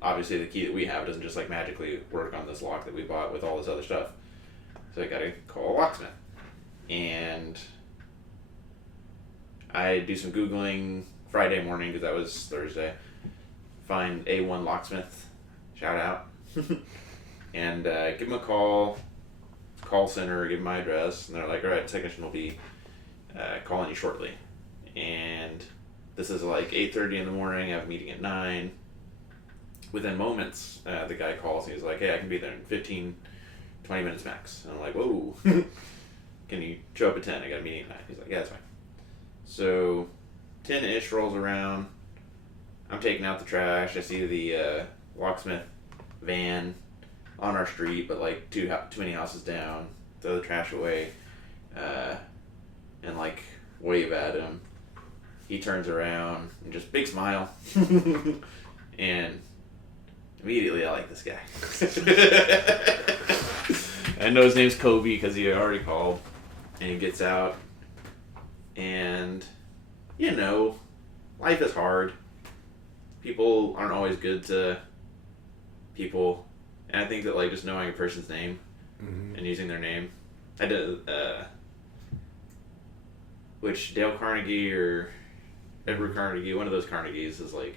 obviously the key that we have doesn't just like magically work on this lock that we bought with all this other stuff. So I gotta call a locksmith. And I do some Googling Friday morning, because that was Thursday. Find A1 Locksmith, shout out. And give them a call center, give them my address, and they're like, all right, technician will be calling you shortly. And this is like 8:30 in the morning, I have a meeting at 9. Within moments, the guy calls and he's like, hey, I can be there in 15, 20 minutes max. And I'm like, whoa, can you show up at 10? I got a meeting at 9. He's like, yeah, that's fine. So 10-ish rolls around. I'm taking out the trash. I see the locksmith van on our street, but like too many houses down. Throw the trash away, and like wave at him. He turns around and just big smile, and immediately I like this guy. I know his name's Kobe because he already called, and he gets out, and life is hard. People aren't always good to people, and I think that like just knowing a person's name and using their name, I did which Dale Carnegie or Edward Carnegie, one of those Carnegies is like,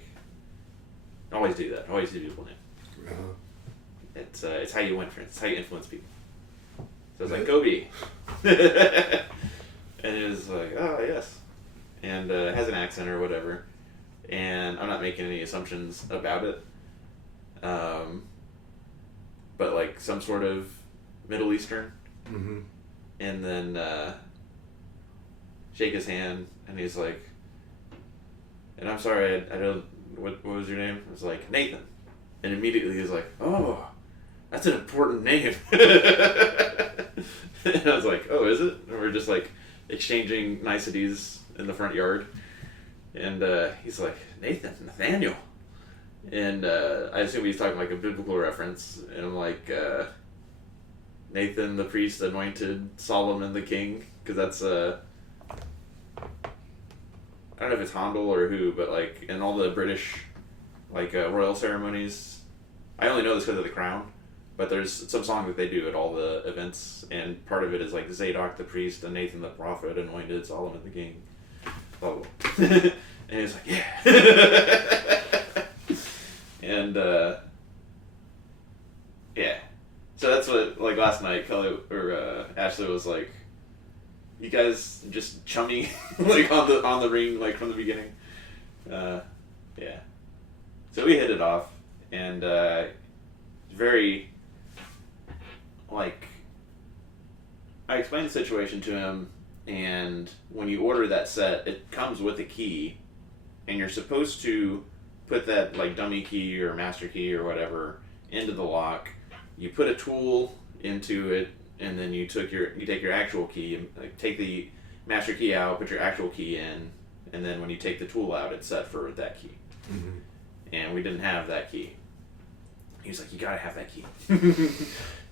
always do that. Always do people name. It's how you win friends. It's how you influence people. So it's like Kobe, and it was like, oh yes, and has an accent or whatever. And I'm not making any assumptions about it. But like some sort of Middle Eastern. And then shake his hand, and he's like, and I'm sorry, I don't, what was your name? I was like, Nathan. And immediately he was like, oh, that's an important name. And I was like, oh, is it? And we're just like exchanging niceties in the front yard. And he's like, Nathaniel. And I assume he's talking like a biblical reference. And I'm like, Nathan the priest anointed Solomon the king. Because that's I don't know if it's Handel or who, but like in all the British like royal ceremonies, I only know this because of The Crown, but there's some song that they do at all the events, and part of it is like Zadok the priest and Nathan the prophet anointed Solomon the king. Blah, blah, blah. And he's like, yeah. And yeah. So that's what, like, last night Kelly or Ashley was like, you guys just chummy like on the ring like from the beginning. Yeah. So we hit it off, and very like I explained the situation to him, and when you order that set, it comes with a key, and you're supposed to put that like dummy key or master key or whatever into the lock. You put a tool into it, and then you take your actual key and like, take the master key out, put your actual key in, and then when you take the tool out, it's set for that key. Mm-hmm. And we didn't have that key. He was like, "You gotta have that key."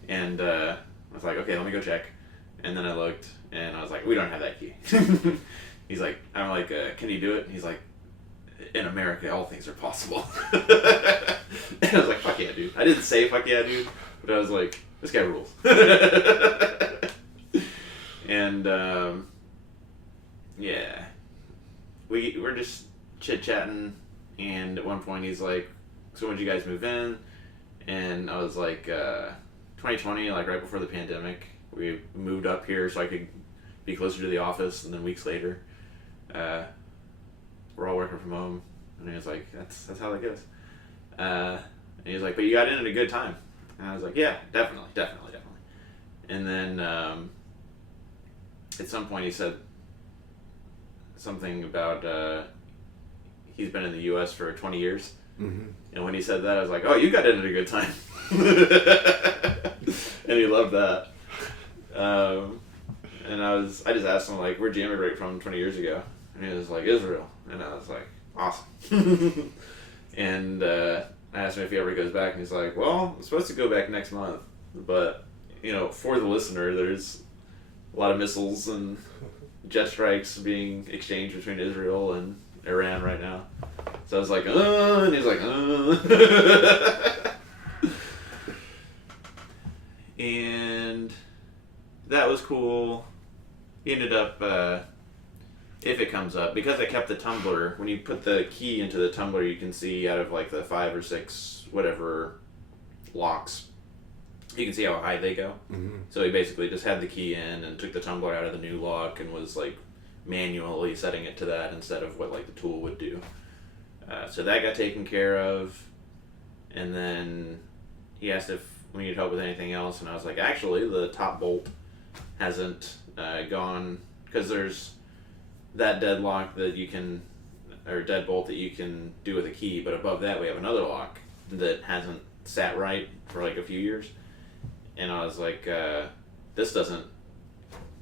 And I was like, "Okay, let me go check." And then I looked, and I was like, "We don't have that key." He's like, "I'm like, can you do it?" And he's like, "In America, all things are possible." And I was like, "Fuck yeah, dude." I didn't say "fuck yeah, dude," but I was like, "This guy rules." And yeah, we're just chit chatting, and at one point he's like, "So when did you guys move in?" And I was like, 2020, like right before the pandemic. We moved up here so I could be closer to the office, and then weeks later, we're all working from home. And he was like, that's how that goes. And he was like, "But you got in at a good time." And I was like, "Yeah, definitely. And then at some point he said something about he's been in the U.S. for 20 years. Mm-hmm. And when he said that, I was like, "Oh, you got in at a good time." And he loved that. And I just asked him, like, "Where'd you immigrate from 20 years ago?" And he was like, "Israel." And I was like, "Awesome." And I asked him if he ever goes back, and he's like, "Well, I'm supposed to go back next month, but, you know, for the listener, there's a lot of missiles and jet strikes being exchanged between Israel and Iran right now." So I was like, and he's like, And that was cool. He ended up, if it comes up, because I kept the tumbler, when you put the key into the tumbler, you can see out of like the 5 or 6, whatever, locks, you can see how high they go. Mm-hmm. So he basically just had the key in and took the tumbler out of the new lock and was like manually setting it to that instead of what like the tool would do. So that got taken care of, and then he asked if we needed help with anything else, and I was like, actually, the top bolt hasn't gone, because there's that deadlock that you can, or deadbolt that you can do with a key, but above that we have another lock that hasn't sat right for like a few years, and I was like, this doesn't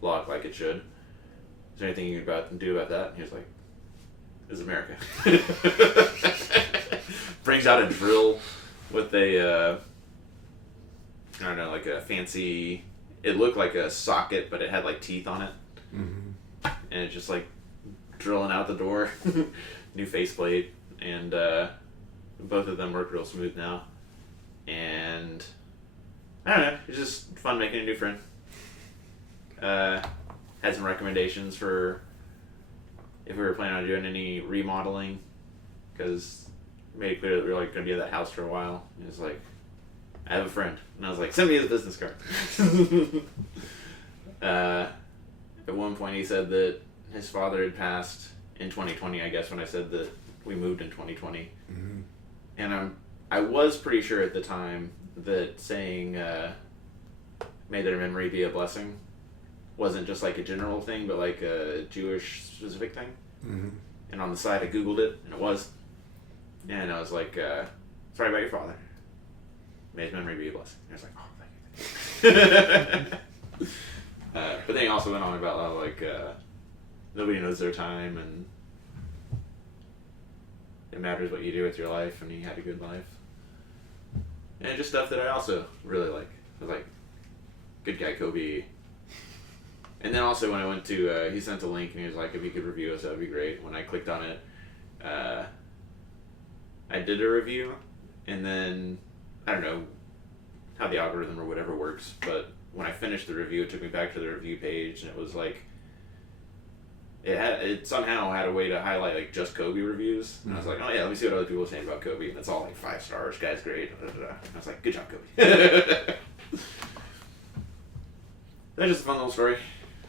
lock like it should. Is there anything you can do about that? And he was like, "This is America." Brings out a drill with a, I don't know, like a fancy, it looked like a socket, but it had like teeth on it. Mm-hmm. And it's just like drilling out the door. New faceplate. And both of them work real smooth now. And I don't know, it's just fun making a new friend. Had some recommendations for if we were planning on doing any remodeling, because made it clear that we were like going to be at that house for a while. He was like, "I have a friend," and I was like, "Send me his business card." At one point, he said that his father had passed in 2020. I guess when I said that we moved in 2020, mm-hmm. And I was pretty sure at the time that saying "May their memory be a blessing" wasn't just like a general thing, but like a Jewish specific thing. Mm-hmm. And on the side, I Googled it, and it was. And I was like, "Sorry about your father. May his memory be a blessing." And I was like, "Oh, thank you." But then he also went on about how, like, nobody knows their time, and it matters what you do with your life, and he had a good life. And just stuff that I also really like. I was like, "Good guy, Kobe." And then also when I went to, he sent a link and he was like, if you could review us, that would be great. When I clicked on it, I did a review, and then, I don't know how the algorithm or whatever works, but when I finished the review, it took me back to the review page, and it was like, it somehow had a way to highlight like just Kobe reviews, and I was like, oh yeah, let me see what other people are saying about Kobe, and it's all like 5 stars, guy's great. I was like, good job, Kobe. That's just a fun little story,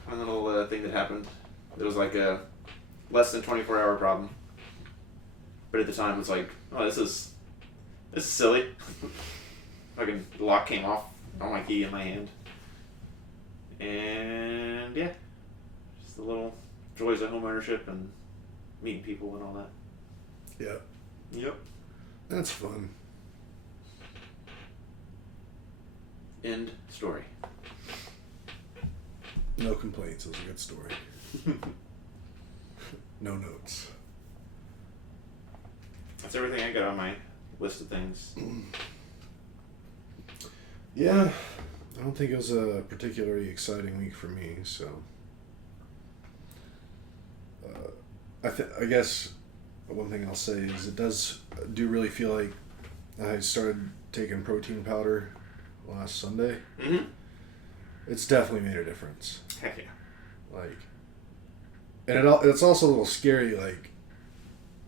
fun little thing that happened. It was like a less than 24-hour problem, but at the time it was like, oh, this is silly. Fucking the lock came off on my key in my hand, and yeah, just the little joys of home ownership and meeting people and all that. Yep. Yep. That's fun. End story. No complaints. It was a good story. No notes. That's everything I got on my list of things. Yeah, I don't think it was a particularly exciting week for me, so I guess one thing I'll say is it do really feel like I started taking protein powder last Sunday. Mm-hmm. It's definitely made a difference. Heck yeah. Like, and it's also a little scary, like,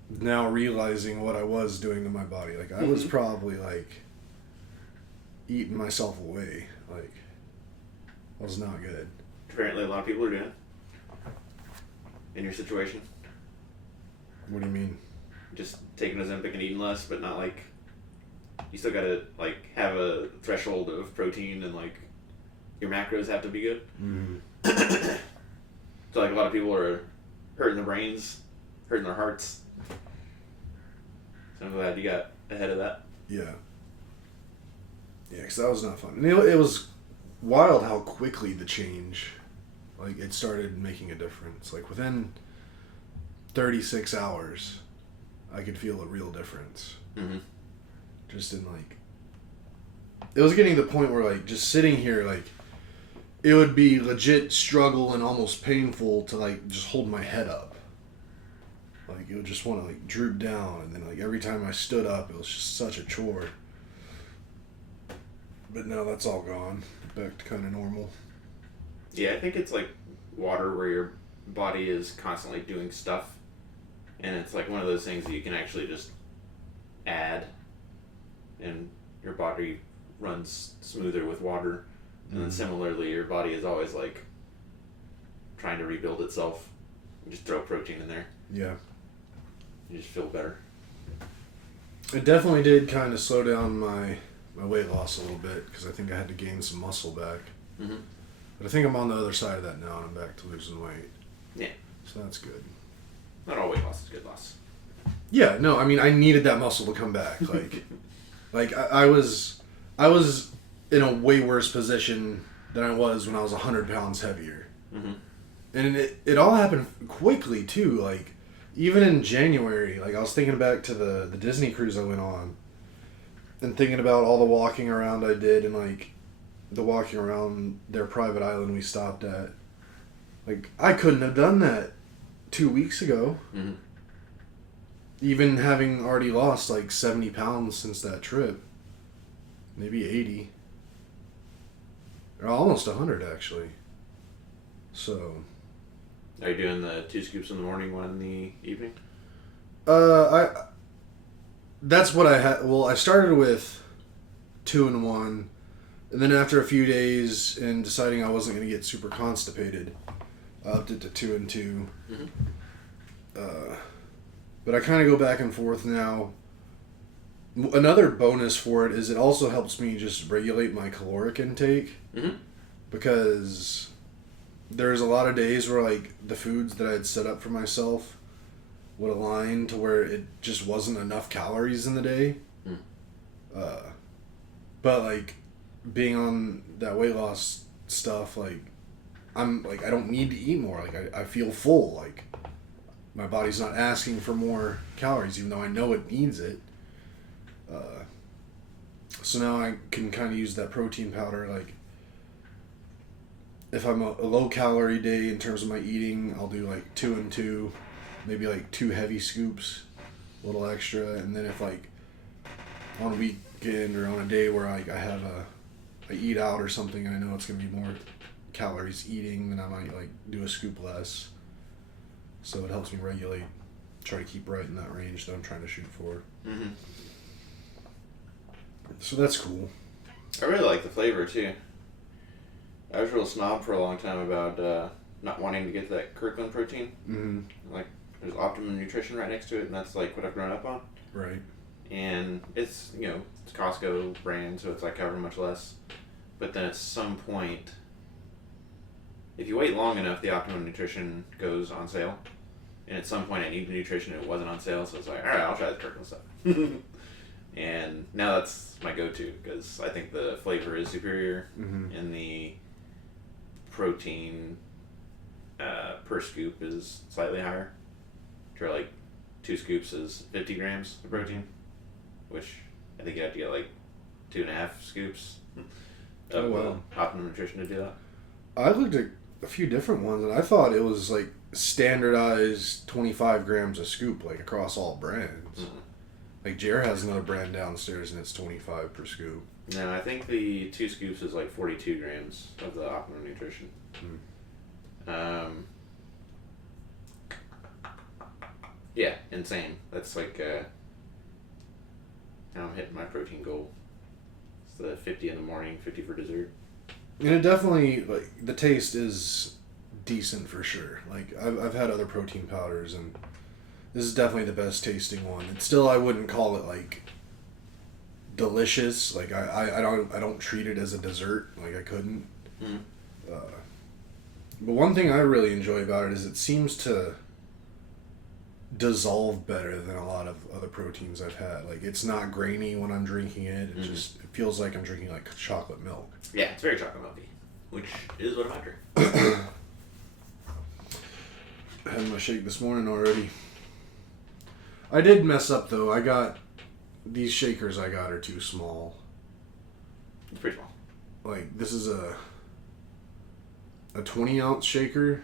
now realizing what I was doing to my body. Like, I was probably, like, eating myself away. Like, that was not good. Apparently a lot of people are doing it. In your situation. What do you mean? Just taking Ozempic and eating less, but not like, you still gotta like have a threshold of protein and like your macros have to be good. Mm-hmm. So like a lot of people are hurting their brains, hurting their hearts. So I'm glad you got ahead of that. Yeah. Yeah, because that was not fun. And it was wild how quickly the change, like, it started making a difference. Like, within 36 hours, I could feel a real difference. Mm-hmm. Just in, like, it was getting to the point where, like, just sitting here, like, it would be legit struggle and almost painful to, like, just hold my head up. Like, it would just want to, like, droop down. And then, like, every time I stood up, it was just such a chore. But now that's all gone. Back to kind of normal. Yeah, I think it's like water where your body is constantly doing stuff. And it's like one of those things that you can actually just add. And your body runs smoother with water. And then similarly, your body is always like trying to rebuild itself. You just throw protein in there. Yeah. You just feel better. It definitely did kind of slow down my weight loss a little bit because I think I had to gain some muscle back. Mm-hmm. But I think I'm on the other side of that now and I'm back to losing weight. Yeah. So that's good. Not all weight loss is good loss. Yeah, no, I mean, I needed that muscle to come back. Like, I was in a way worse position than I was when I was 100 pounds heavier. Mm-hmm. And it all happened quickly, too. Like, even in January, like, I was thinking back to the Disney cruise I went on and thinking about all the walking around I did and, like, the walking around their private island we stopped at. Like, I couldn't have done that 2 weeks ago. Mm-hmm. Even having already lost, like, 70 pounds since that trip. Maybe 80. Or almost 100, actually. So... Are you doing the 2 scoops in the morning, 1 in the evening? That's what I had. Well, I started with 2 and 1, and then after a few days and deciding I wasn't going to get super constipated, I upped it to 2 and 2. Mm-hmm. But I kind of go back and forth now. Another bonus for it is it also helps me just regulate my caloric intake. Mm-hmm. Because there's a lot of days where, like, the foods that I had set up for myself would align to where it just wasn't enough calories in the day. But, like, being on that weight loss stuff, like, I'm, like, I don't need to eat more. Like, I feel full. Like, my body's not asking for more calories, even though I know it needs it. So now I can kind of use that protein powder, like, if I'm a low calorie day in terms of my eating, I'll do like 2 and 2, maybe like 2 heavy scoops, a little extra, and then if like on a weekend or on a day where I have I eat out or something and I know it's gonna be more calories eating, then I might like do a scoop less. So it helps me regulate, try to keep right in that range that I'm trying to shoot for. Mm-hmm. So that's cool. I really like the flavor too. I was a real snob for a long time about not wanting to get that Kirkland protein. Mm-hmm. Like, there's Optimum Nutrition right next to it, and that's like what I've grown up on. Right. And it's, you know, it's Costco brand, so it's like however much less. But then at some point, if you wait long enough, the Optimum Nutrition goes on sale. And at some point I needed nutrition and it wasn't on sale, so I was like, alright, I'll try the Kirkland stuff. And now that's my go-to, because I think the flavor is superior, Mm-hmm. and the protein per scoop is slightly higher. For like 2 scoops is 50 grams of protein, which I think you have to get like 2.5 scoops of Optimum Nutrition to do that. I looked at a few different ones and I thought it was like standardized 25 grams a scoop, like across all brands. Mm-hmm. Like Jer has another brand downstairs and it's 25 per scoop. No, I think the 2 scoops is like 42 grams of the Optimum Nutrition. Yeah, insane. That's like now I'm hitting my protein goal. It's the 50 in the morning, 50 for dessert. And it definitely, like, the taste is decent for sure. Like, I've had other protein powders and this is definitely the best tasting one. It's still, I wouldn't call it like delicious. Like I don't treat it as a dessert. Like I couldn't. Mm. But one thing I really enjoy about it is it seems to dissolve better than a lot of other proteins I've had. Like it's not grainy when I'm drinking it. It just it feels like I'm drinking like chocolate milk. Yeah, it's very chocolate milky, which is what I drink. I had my shake this morning already. I did mess up though. I got these shakers I got are too small. It's pretty small. Like this is a 20-ounce shaker,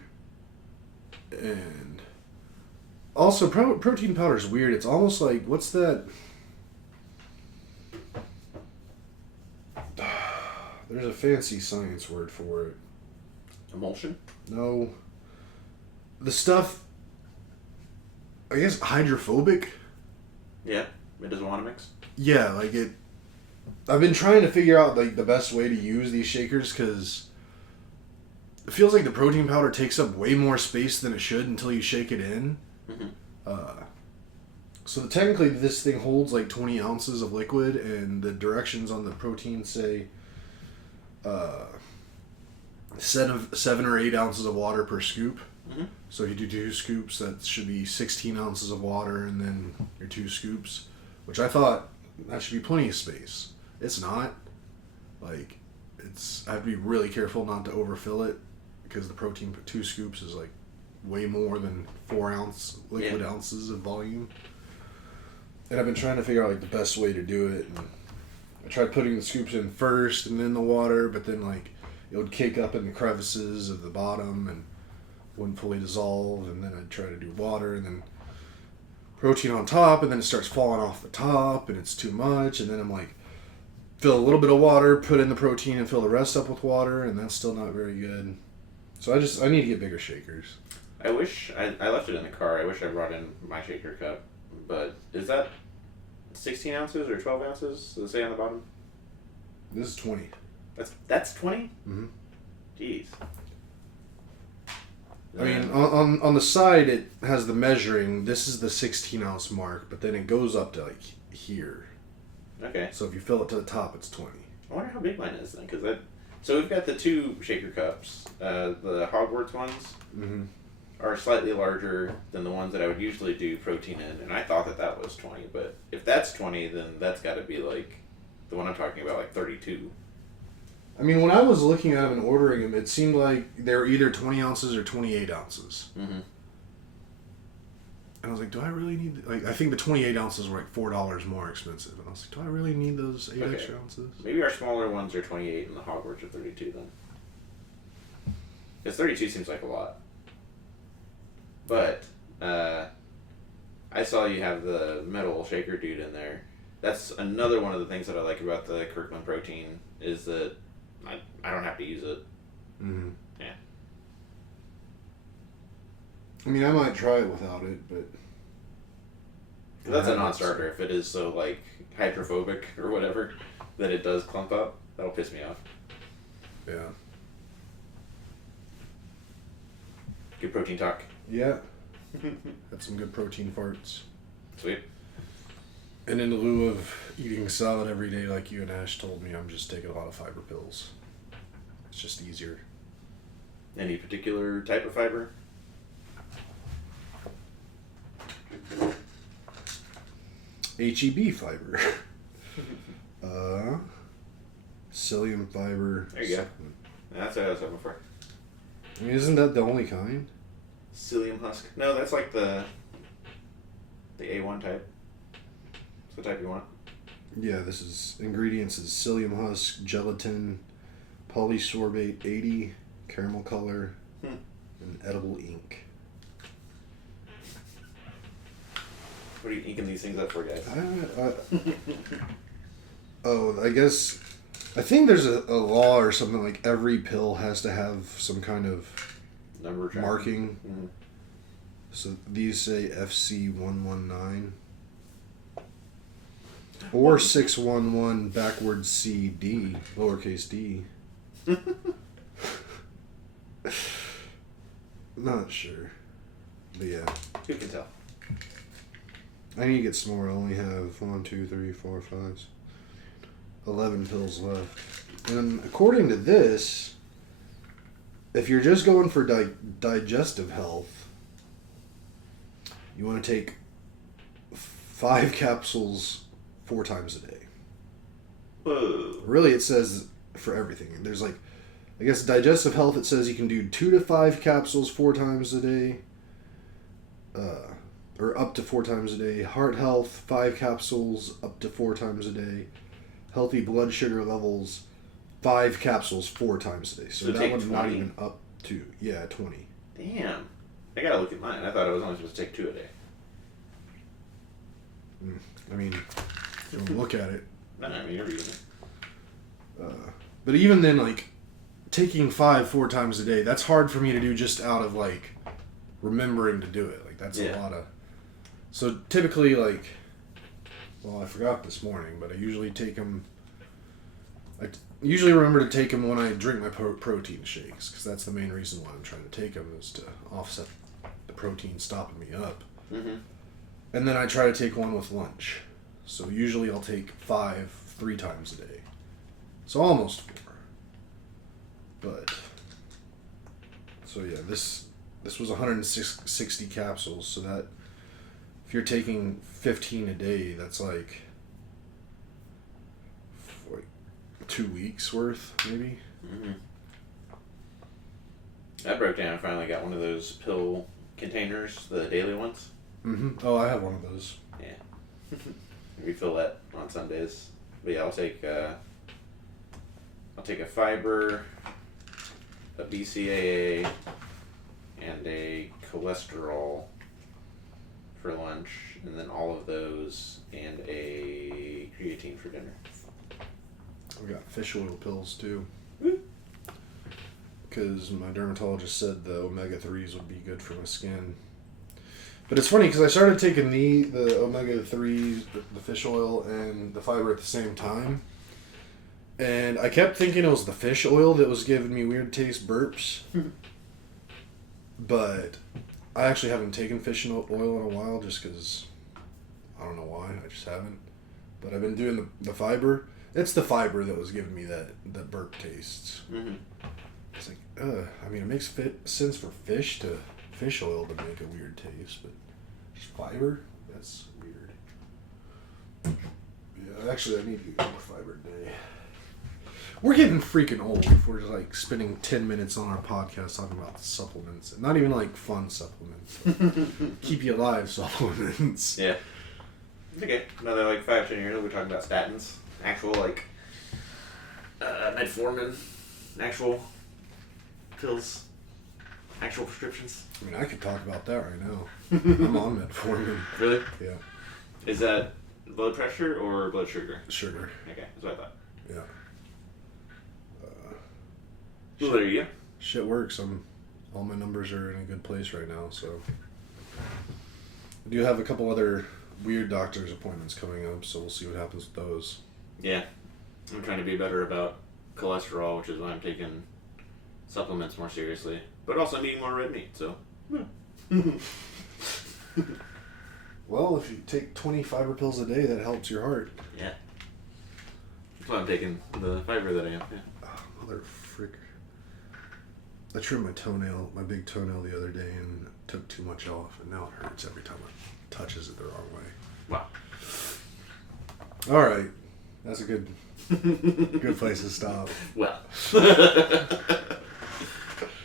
and also protein powder is weird. It's almost like what's that? There's a fancy science word for it. Emulsion? No. The stuff. I guess hydrophobic. Yeah, it doesn't want to mix. Yeah, like it. I've been trying to figure out like the best way to use these shakers because it feels like the protein powder takes up way more space than it should until you shake it in. Mm-hmm. So technically, this thing holds like 20 ounces of liquid, and the directions on the protein say 7 or 8 ounces of water per scoop. Mm-hmm. So if you do 2 scoops, that should be 16 ounces of water, and then your 2 scoops, which I thought that should be plenty of space. It's not. Like, I have to be really careful not to overfill it because the protein 2 scoops is like way more than 4 ounce liquid ounces of volume. And I've been trying to figure out like the best way to do it. And I tried putting the scoops in first and then the water, but then like it would cake up in the crevices of the bottom and wouldn't fully dissolve, and then I'd try to do water and then protein on top, and then it starts falling off the top and it's too much, and then I'm like fill a little bit of water, put in the protein and fill the rest up with water, and that's still not very good. So I need to get bigger shakers. I wish I left it in the car. I wish I brought in my shaker cup. But is that 16 ounces or 12 ounces? Does it say on the bottom? This is 20. That's 20? Mm-hmm. Jeez. I mean, on the side it has the measuring. This is the 16 ounce mark, but then it goes up to like here. Okay. So if you fill it to the top, it's 20. I wonder how big mine is then, so we've got the 2 shaker cups. The Hogwarts ones are slightly larger than the ones that I would usually do protein in, and I thought that was 20. But if that's 20, then that's got to be like the one I'm talking about, like 32. I mean, when I was looking at them and ordering them, it seemed like they were either 20 ounces or 28 ounces. Mm-hmm. And I was like, do I really need... Like, I think the 28 ounces were like $4 more expensive. And I was like, do I really need those 8 extra ounces? Maybe our smaller ones are 28 and the Hogwarts are 32 then. Because 32 seems like a lot. But I saw you have the metal shaker dude in there. That's another one of the things that I like about the Kirkland protein is that I don't have to use it. Mm-hmm. Yeah. I mean, I might try it without it, but That's a non-starter. If it is so like hydrophobic or whatever that it does clump up, that'll piss me off. Yeah. Good protein talk. Yeah. Had some good protein farts. Sweet. And in lieu of eating salad every day like you and Ash told me, I'm just taking a lot of fiber pills. It's just easier. Any particular type of fiber? HEB fiber. Psyllium fiber. There you go. That's what I was hoping for. I mean, isn't that the only kind? Psyllium husk. No, that's like the A1 type. It's the type you want. Yeah, this is ingredients is psyllium husk, gelatin, polysorbate 80, caramel color, and edible ink. What are you inking these things up for, guys? I think there's a law or something like every pill has to have some kind of Number tracking. marking. Mm-hmm. So these say FC119 or 611 backwards CD, lowercase d. Not sure. But yeah. Who can tell? I need to get some more. I only have 1, 2, 3, 4, 5, 11 pills left. And according to this, if you're just going for digestive health, you want to take 5 capsules 4 times a day. Whoa. Really, it says for everything. There's like, I guess digestive health, it says you can do 2 to 5 capsules 4 times a day. Or up to 4 times a day. Heart health, 5 capsules up to 4 times a day. Healthy blood sugar levels, 5 capsules 4 times a day. So that take one's 20? not even up to, 20. Damn. I gotta look at mine. I thought I was only supposed to take 2 a day. I mean, if you want to look at it. No, I mean, you're reading it. But even then, like, taking 5 4 times a day, that's hard for me to do just out of, like, remembering to do it. Like, that's a lot of... So typically, like, well, I forgot this morning, but I usually take them. I usually remember to take them when I drink my protein shakes, because that's the main reason why I'm trying to take them is to offset the protein stopping me up. Mm-hmm. And then I try to take one with lunch. So usually I'll take 5 3 times a day. So almost 4. But so yeah, this was 160 capsules, so that. If you're taking 15 a day, that's like 2 weeks worth, maybe. Mm-hmm. I broke down and finally got one of those pill containers, the daily ones. Mm-hmm. Oh, I have one of those. Yeah. Refill that on Sundays. But yeah, I'll take a fiber, a BCAA, and a cholesterol for lunch, and then all of those, and a creatine for dinner. We got fish oil pills too. Because my dermatologist said the omega-3s would be good for my skin. But it's funny because I started taking the omega-3s, the fish oil, and the fiber at the same time. And I kept thinking it was the fish oil that was giving me weird taste burps. But I actually haven't taken fish oil in a while just because I don't know why. I just haven't. But I've been doing the fiber. It's the fiber that was giving me that burp tastes. Mm-hmm. It's like, I mean, it makes sense for fish oil to make a weird taste, but just fiber? That's weird. Yeah, actually, I need to get more fiber today. We're getting freaking old if we're just like spending 10 minutes on our podcast talking about supplements. And not even like fun supplements. Keep you alive supplements. Yeah. It's okay. Another like 5-10 years, we'll be talking about statins. Actual like metformin. Actual pills. Actual prescriptions? I mean, I could talk about that right now. I'm on metformin. Really? Yeah. Is that blood pressure or blood sugar? Sugar. Okay, that's what I thought. Yeah. Well, there you go. Shit works. All my numbers are in a good place right now, so. I do have a couple other weird doctor's appointments coming up, so we'll see what happens with those. Yeah. I'm trying to be better about cholesterol, which is why I'm taking supplements more seriously. But also I'm eating more red meat, so. Well, if you take 20 fiber pills a day, that helps your heart. Yeah. That's why I'm taking the fiber that I am. Yeah. Oh, mother frick. I trimmed my big toenail the other day and took too much off, and now it hurts every time it touches it the wrong way. Wow. All right. That's a good place to stop. Well.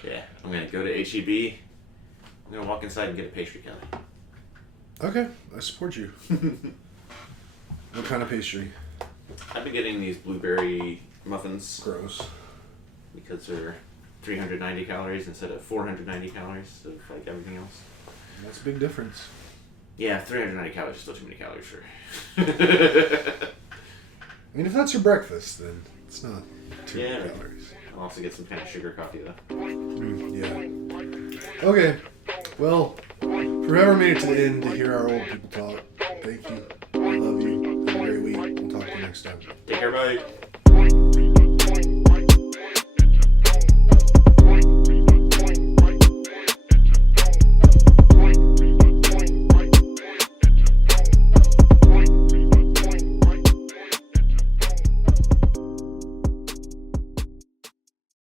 Yeah, I'm going to go to H-E-B. I'm going to walk inside and get a pastry, Kelly. Okay, I support you. What kind of pastry? I've been getting these blueberry muffins Gross. because they're 390 calories instead of 490 calories of like everything else. That's a big difference. Yeah, 390 calories is still too many calories for. I mean, if that's your breakfast, then it's not too many calories. I'll also get some kind of sugar coffee though. Yeah. Okay. Well, for whoever made it to the end to hear our old people talk, thank you. I love you. Have a great week. We'll talk to you next time. Take care, bye.